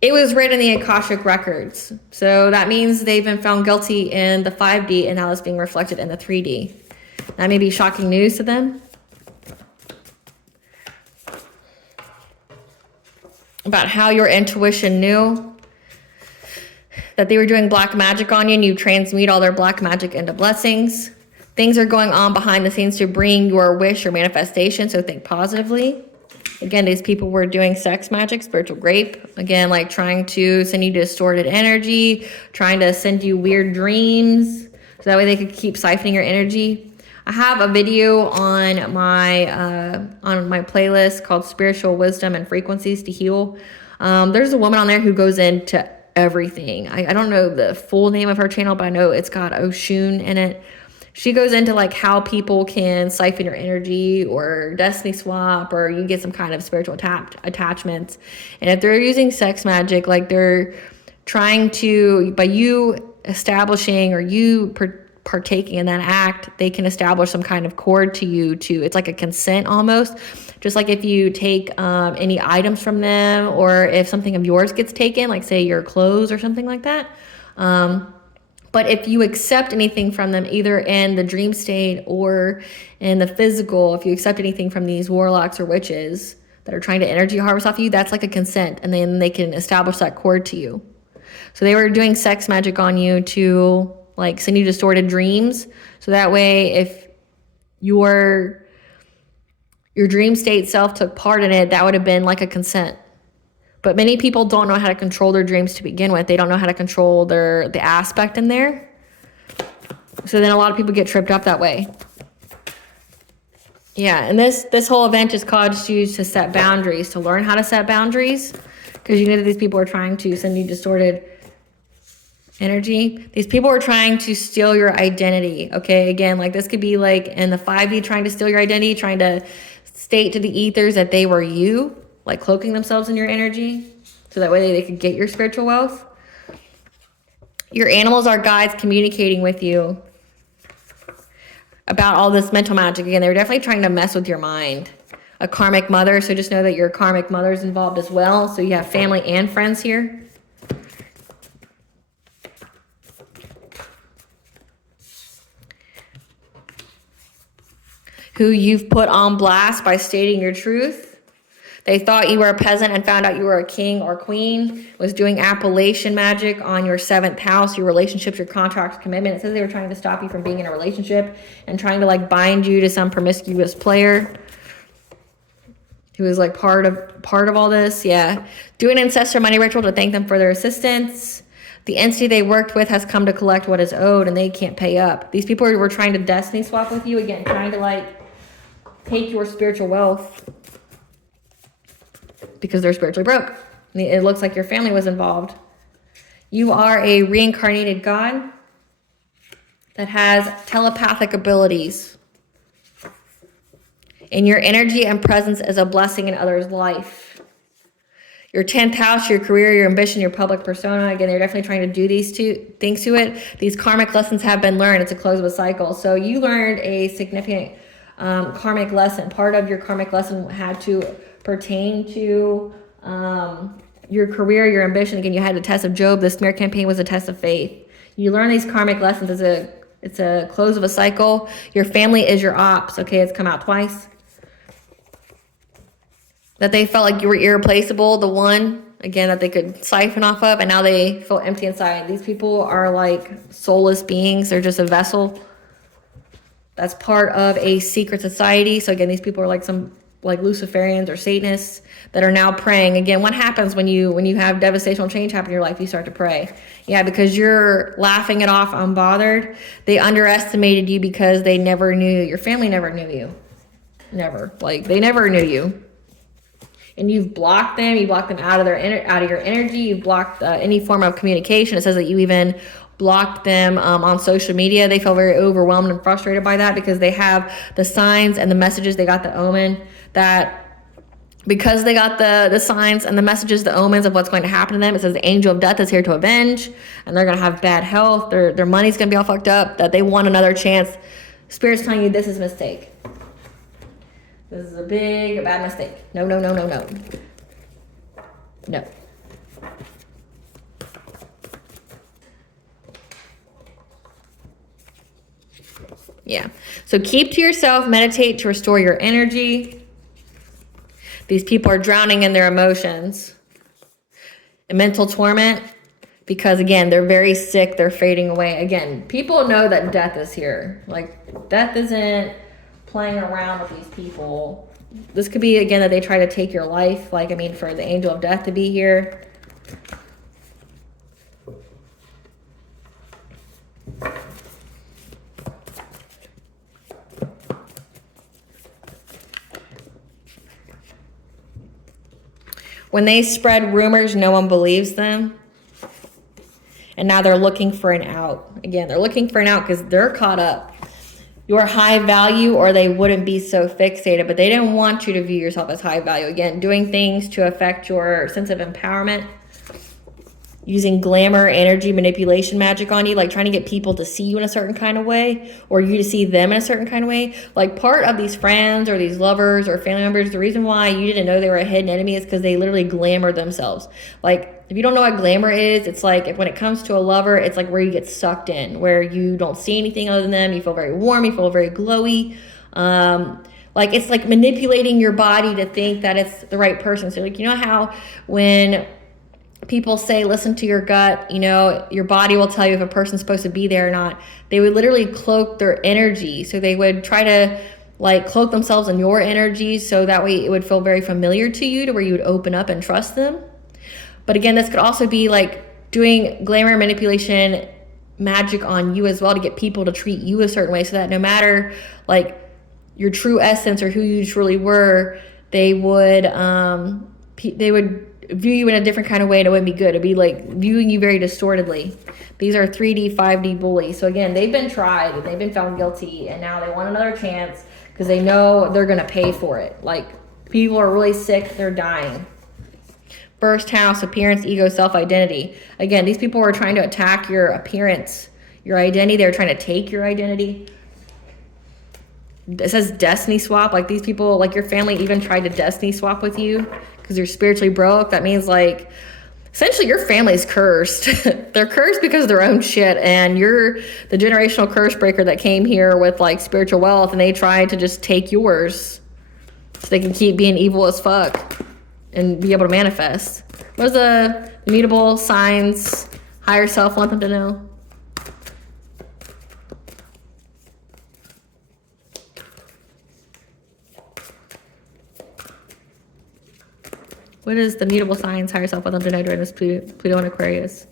it was written in the Akashic records. So that means they've been found guilty in the 5D, and now it's being reflected in the 3D. That may be shocking news to them. About how your intuition knew that they were doing black magic on you, and you transmute all their black magic into blessings. Things are going on behind the scenes to bring your wish or manifestation, so think positively. Again, these people were doing sex magic, spiritual rape. Again, like trying to send you distorted energy, trying to send you weird dreams, so that way they could keep siphoning your energy. I have a video on my playlist called Spiritual Wisdom and Frequencies to Heal. There's a woman on there who goes into everything. I don't know the full name of her channel, but I know it's got Oshun in it. She goes into like how people can siphon your energy or destiny swap, or you get some kind of spiritual attachments. And if they're using sex magic, like they're trying to, by you establishing or you partaking in that act, they can establish some kind of cord to you to, it's like a consent almost. Just like if you take any items from them, or if something of yours gets taken, like say your clothes or something like that. But if you accept anything from them, either in the dream state or in the physical, if you accept anything from these warlocks or witches that are trying to energy harvest off you, that's like a consent. And then they can establish that cord to you. So they were doing sex magic on you to like send you distorted dreams. So that way, if your dream state self took part in it, that would have been like a consent. But many people don't know how to control their dreams to begin with. They don't know how to control the aspect in there. So then a lot of people get tripped up that way. Yeah, and this whole event just caused you to set boundaries, to learn how to set boundaries. Because you know that these people are trying to send you distorted energy. These people are trying to steal your identity. Okay, again, like this could be like in the 5D trying to steal your identity, trying to state to the ethers that they were you. Like cloaking themselves in your energy so that way they could get your spiritual wealth. Your animals are guides communicating with you about all this mental magic. Again, they're definitely trying to mess with your mind. A karmic mother, so just know that your karmic mother is involved as well. So you have family and friends here. Who you've put on blast by stating your truth. They thought you were a peasant and found out you were a king or queen, was doing appellation magic on your 7th house, your relationships, your contracts, commitment. It says they were trying to stop you from being in a relationship and trying to like bind you to some promiscuous player who is like part of all this. Yeah. Do an ancestor money ritual to thank them for their assistance. The entity they worked with has come to collect what is owed and they can't pay up. These people were trying to destiny swap with you, again, trying to like take your spiritual wealth. Because they're spiritually broke. It looks like your family was involved. You are a reincarnated God that has telepathic abilities. And your energy and presence is a blessing in others' life. Your 10th house, your career, your ambition, your public persona. Again, they're definitely trying to do these two things to it. These karmic lessons have been learned. It's a close of a cycle. So you learned a significant karmic lesson. Part of your karmic lesson had to pertain to your career, your ambition. Again, you had the test of Job. The smear campaign was a test of faith. You learn these karmic lessons. It's a close of a cycle. Your family is your ops. Okay, it's come out twice. That they felt like you were irreplaceable, the one, again, that they could siphon off of, and now they feel empty inside. These people are like soulless beings. They're just a vessel. That's part of a secret society. So again, these people are like some like Luciferians or Satanists that are now praying. Again, what happens when you have devastational change happen in your life? You start to pray. Yeah, because you're laughing it off, unbothered. They underestimated you because they never knew you. Your family never knew you. Never. Like, they never knew you. And you've blocked them. You blocked them out of your energy. You've blocked any form of communication. It says that you even blocked them on social media. They feel very overwhelmed and frustrated by that because they have the signs and the messages. They got the omen that because they got the signs and the messages, the omens of what's going to happen to them. It says the angel of death is here to avenge, and they're going to have bad health. Their money's going to be all fucked up, that they want another chance. Spirit's telling you this is a mistake. This is a bad mistake. No, no, no, no, no. No. Yeah. So keep to yourself, meditate to restore your energy. These people are drowning in their emotions and mental torment because, again, they're very sick. They're fading away. Again, people know that death is here. Like, death isn't playing around with these people. This could be, again, that they try to take your life. Like, I mean, for the angel of death to be here. When they spread rumors, no one believes them. And now they're looking for an out. Again, they're looking for an out because they're caught up. You're high value, or they wouldn't be so fixated, but they didn't want you to view yourself as high value. Again, doing things to affect your sense of empowerment, using glamour, energy, manipulation magic on you, like trying to get people to see you in a certain kind of way, or you to see them in a certain kind of way. Like, part of these friends or these lovers or family members, the reason why you didn't know they were a hidden enemy is because they literally glamour themselves. Like, if you don't know what glamour is, it's like, if when it comes to a lover, it's like where you get sucked in, where you don't see anything other than them. You feel very warm, you feel very glowy. Like, it's like manipulating your body to think that it's the right person. So, like, you know how when people say, listen to your gut, you know, your body will tell you if a person's supposed to be there or not. They would literally cloak their energy. So they would try to like cloak themselves in your energy, so that way it would feel very familiar to you, to where you would open up and trust them. But again, this could also be like doing glamour manipulation magic on you as well, to get people to treat you a certain way, so that no matter like your true essence or who you truly were, they would view you in a different kind of way, and it wouldn't be good. It'd be like viewing you very distortedly. These are 3D, 5D bullies. So again, they've been tried and they've been found guilty, and now they want another chance because they know they're going to pay for it. Like, people are really sick, they're dying. First house, appearance, ego, self-identity. Again, these people are trying to attack your appearance, your identity. They're trying to take your identity. It says destiny swap. Like, these people, like your family even tried to destiny swap with you because you're spiritually broke. That means, like, essentially your family's cursed. They're cursed because of their own shit, and you're the generational curse breaker that came here with like spiritual wealth, and they tried to just take yours so they can keep being evil as fuck and be able to manifest. What does the mutable signs higher self want them to know? What is the mutable signs higher self want them to know during this Pluto and Aquarius?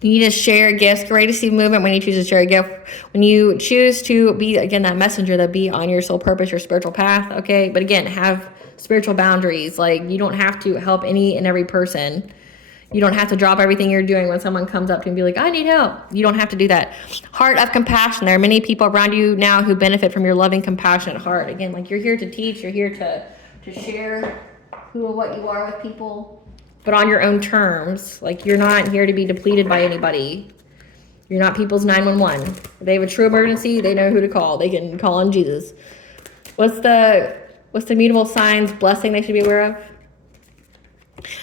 You need to share gifts. Get ready to see movement when you choose to share a gift. When you choose to be, again, that messenger, that be on your soul purpose, your spiritual path, okay? But again, have spiritual boundaries. Like, you don't have to help any and every person. You don't have to drop everything you're doing when someone comes up to you and be like, I need help. You don't have to do that. Heart of compassion. There are many people around you now who benefit from your loving, compassionate heart. Again, like, you're here to teach. You're here to share who and what you are with people, but on your own terms. Like, you're not here to be depleted by anybody. You're not people's 911. If they have a true emergency, they know who to call. They can call on Jesus. What's the mutable signs blessing they should be aware of?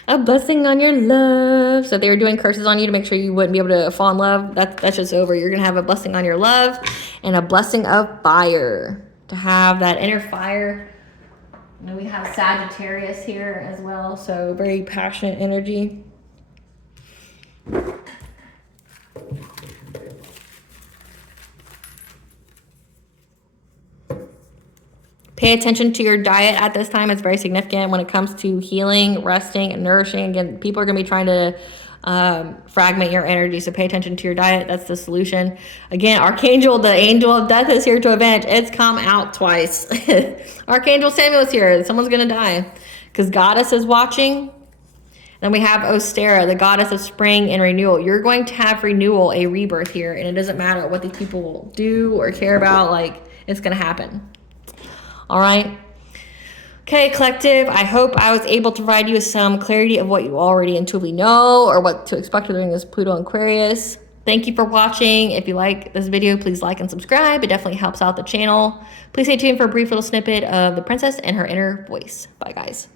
A blessing on your love. So if they were doing curses on you to make sure you wouldn't be able to fall in love, that's just over. You're gonna have a blessing on your love and a blessing of fire. To have that inner fire. And then we have Sagittarius here as well, so very passionate energy. Pay attention to your diet at this time. It's very significant when it comes to healing, resting, and nourishing. Again, people are going to be trying to fragment your energy, so pay attention to your diet. That's the solution. Again, Archangel, the angel of death, is here to avenge. It's come out twice. Archangel Samuel is here. Someone's going to die because Goddess is watching. Then we have Ostera, the goddess of spring and renewal. You're going to have renewal, a rebirth here, and it doesn't matter what these people do or care about. Like, it's going to happen. All right. Okay, collective, I hope I was able to provide you with some clarity of what you already intuitively know or what to expect during this Pluto and Aquarius. Thank you for watching. If you like this video, please like and subscribe. It definitely helps out the channel. Please stay tuned for a brief little snippet of the princess and her inner voice. Bye, guys.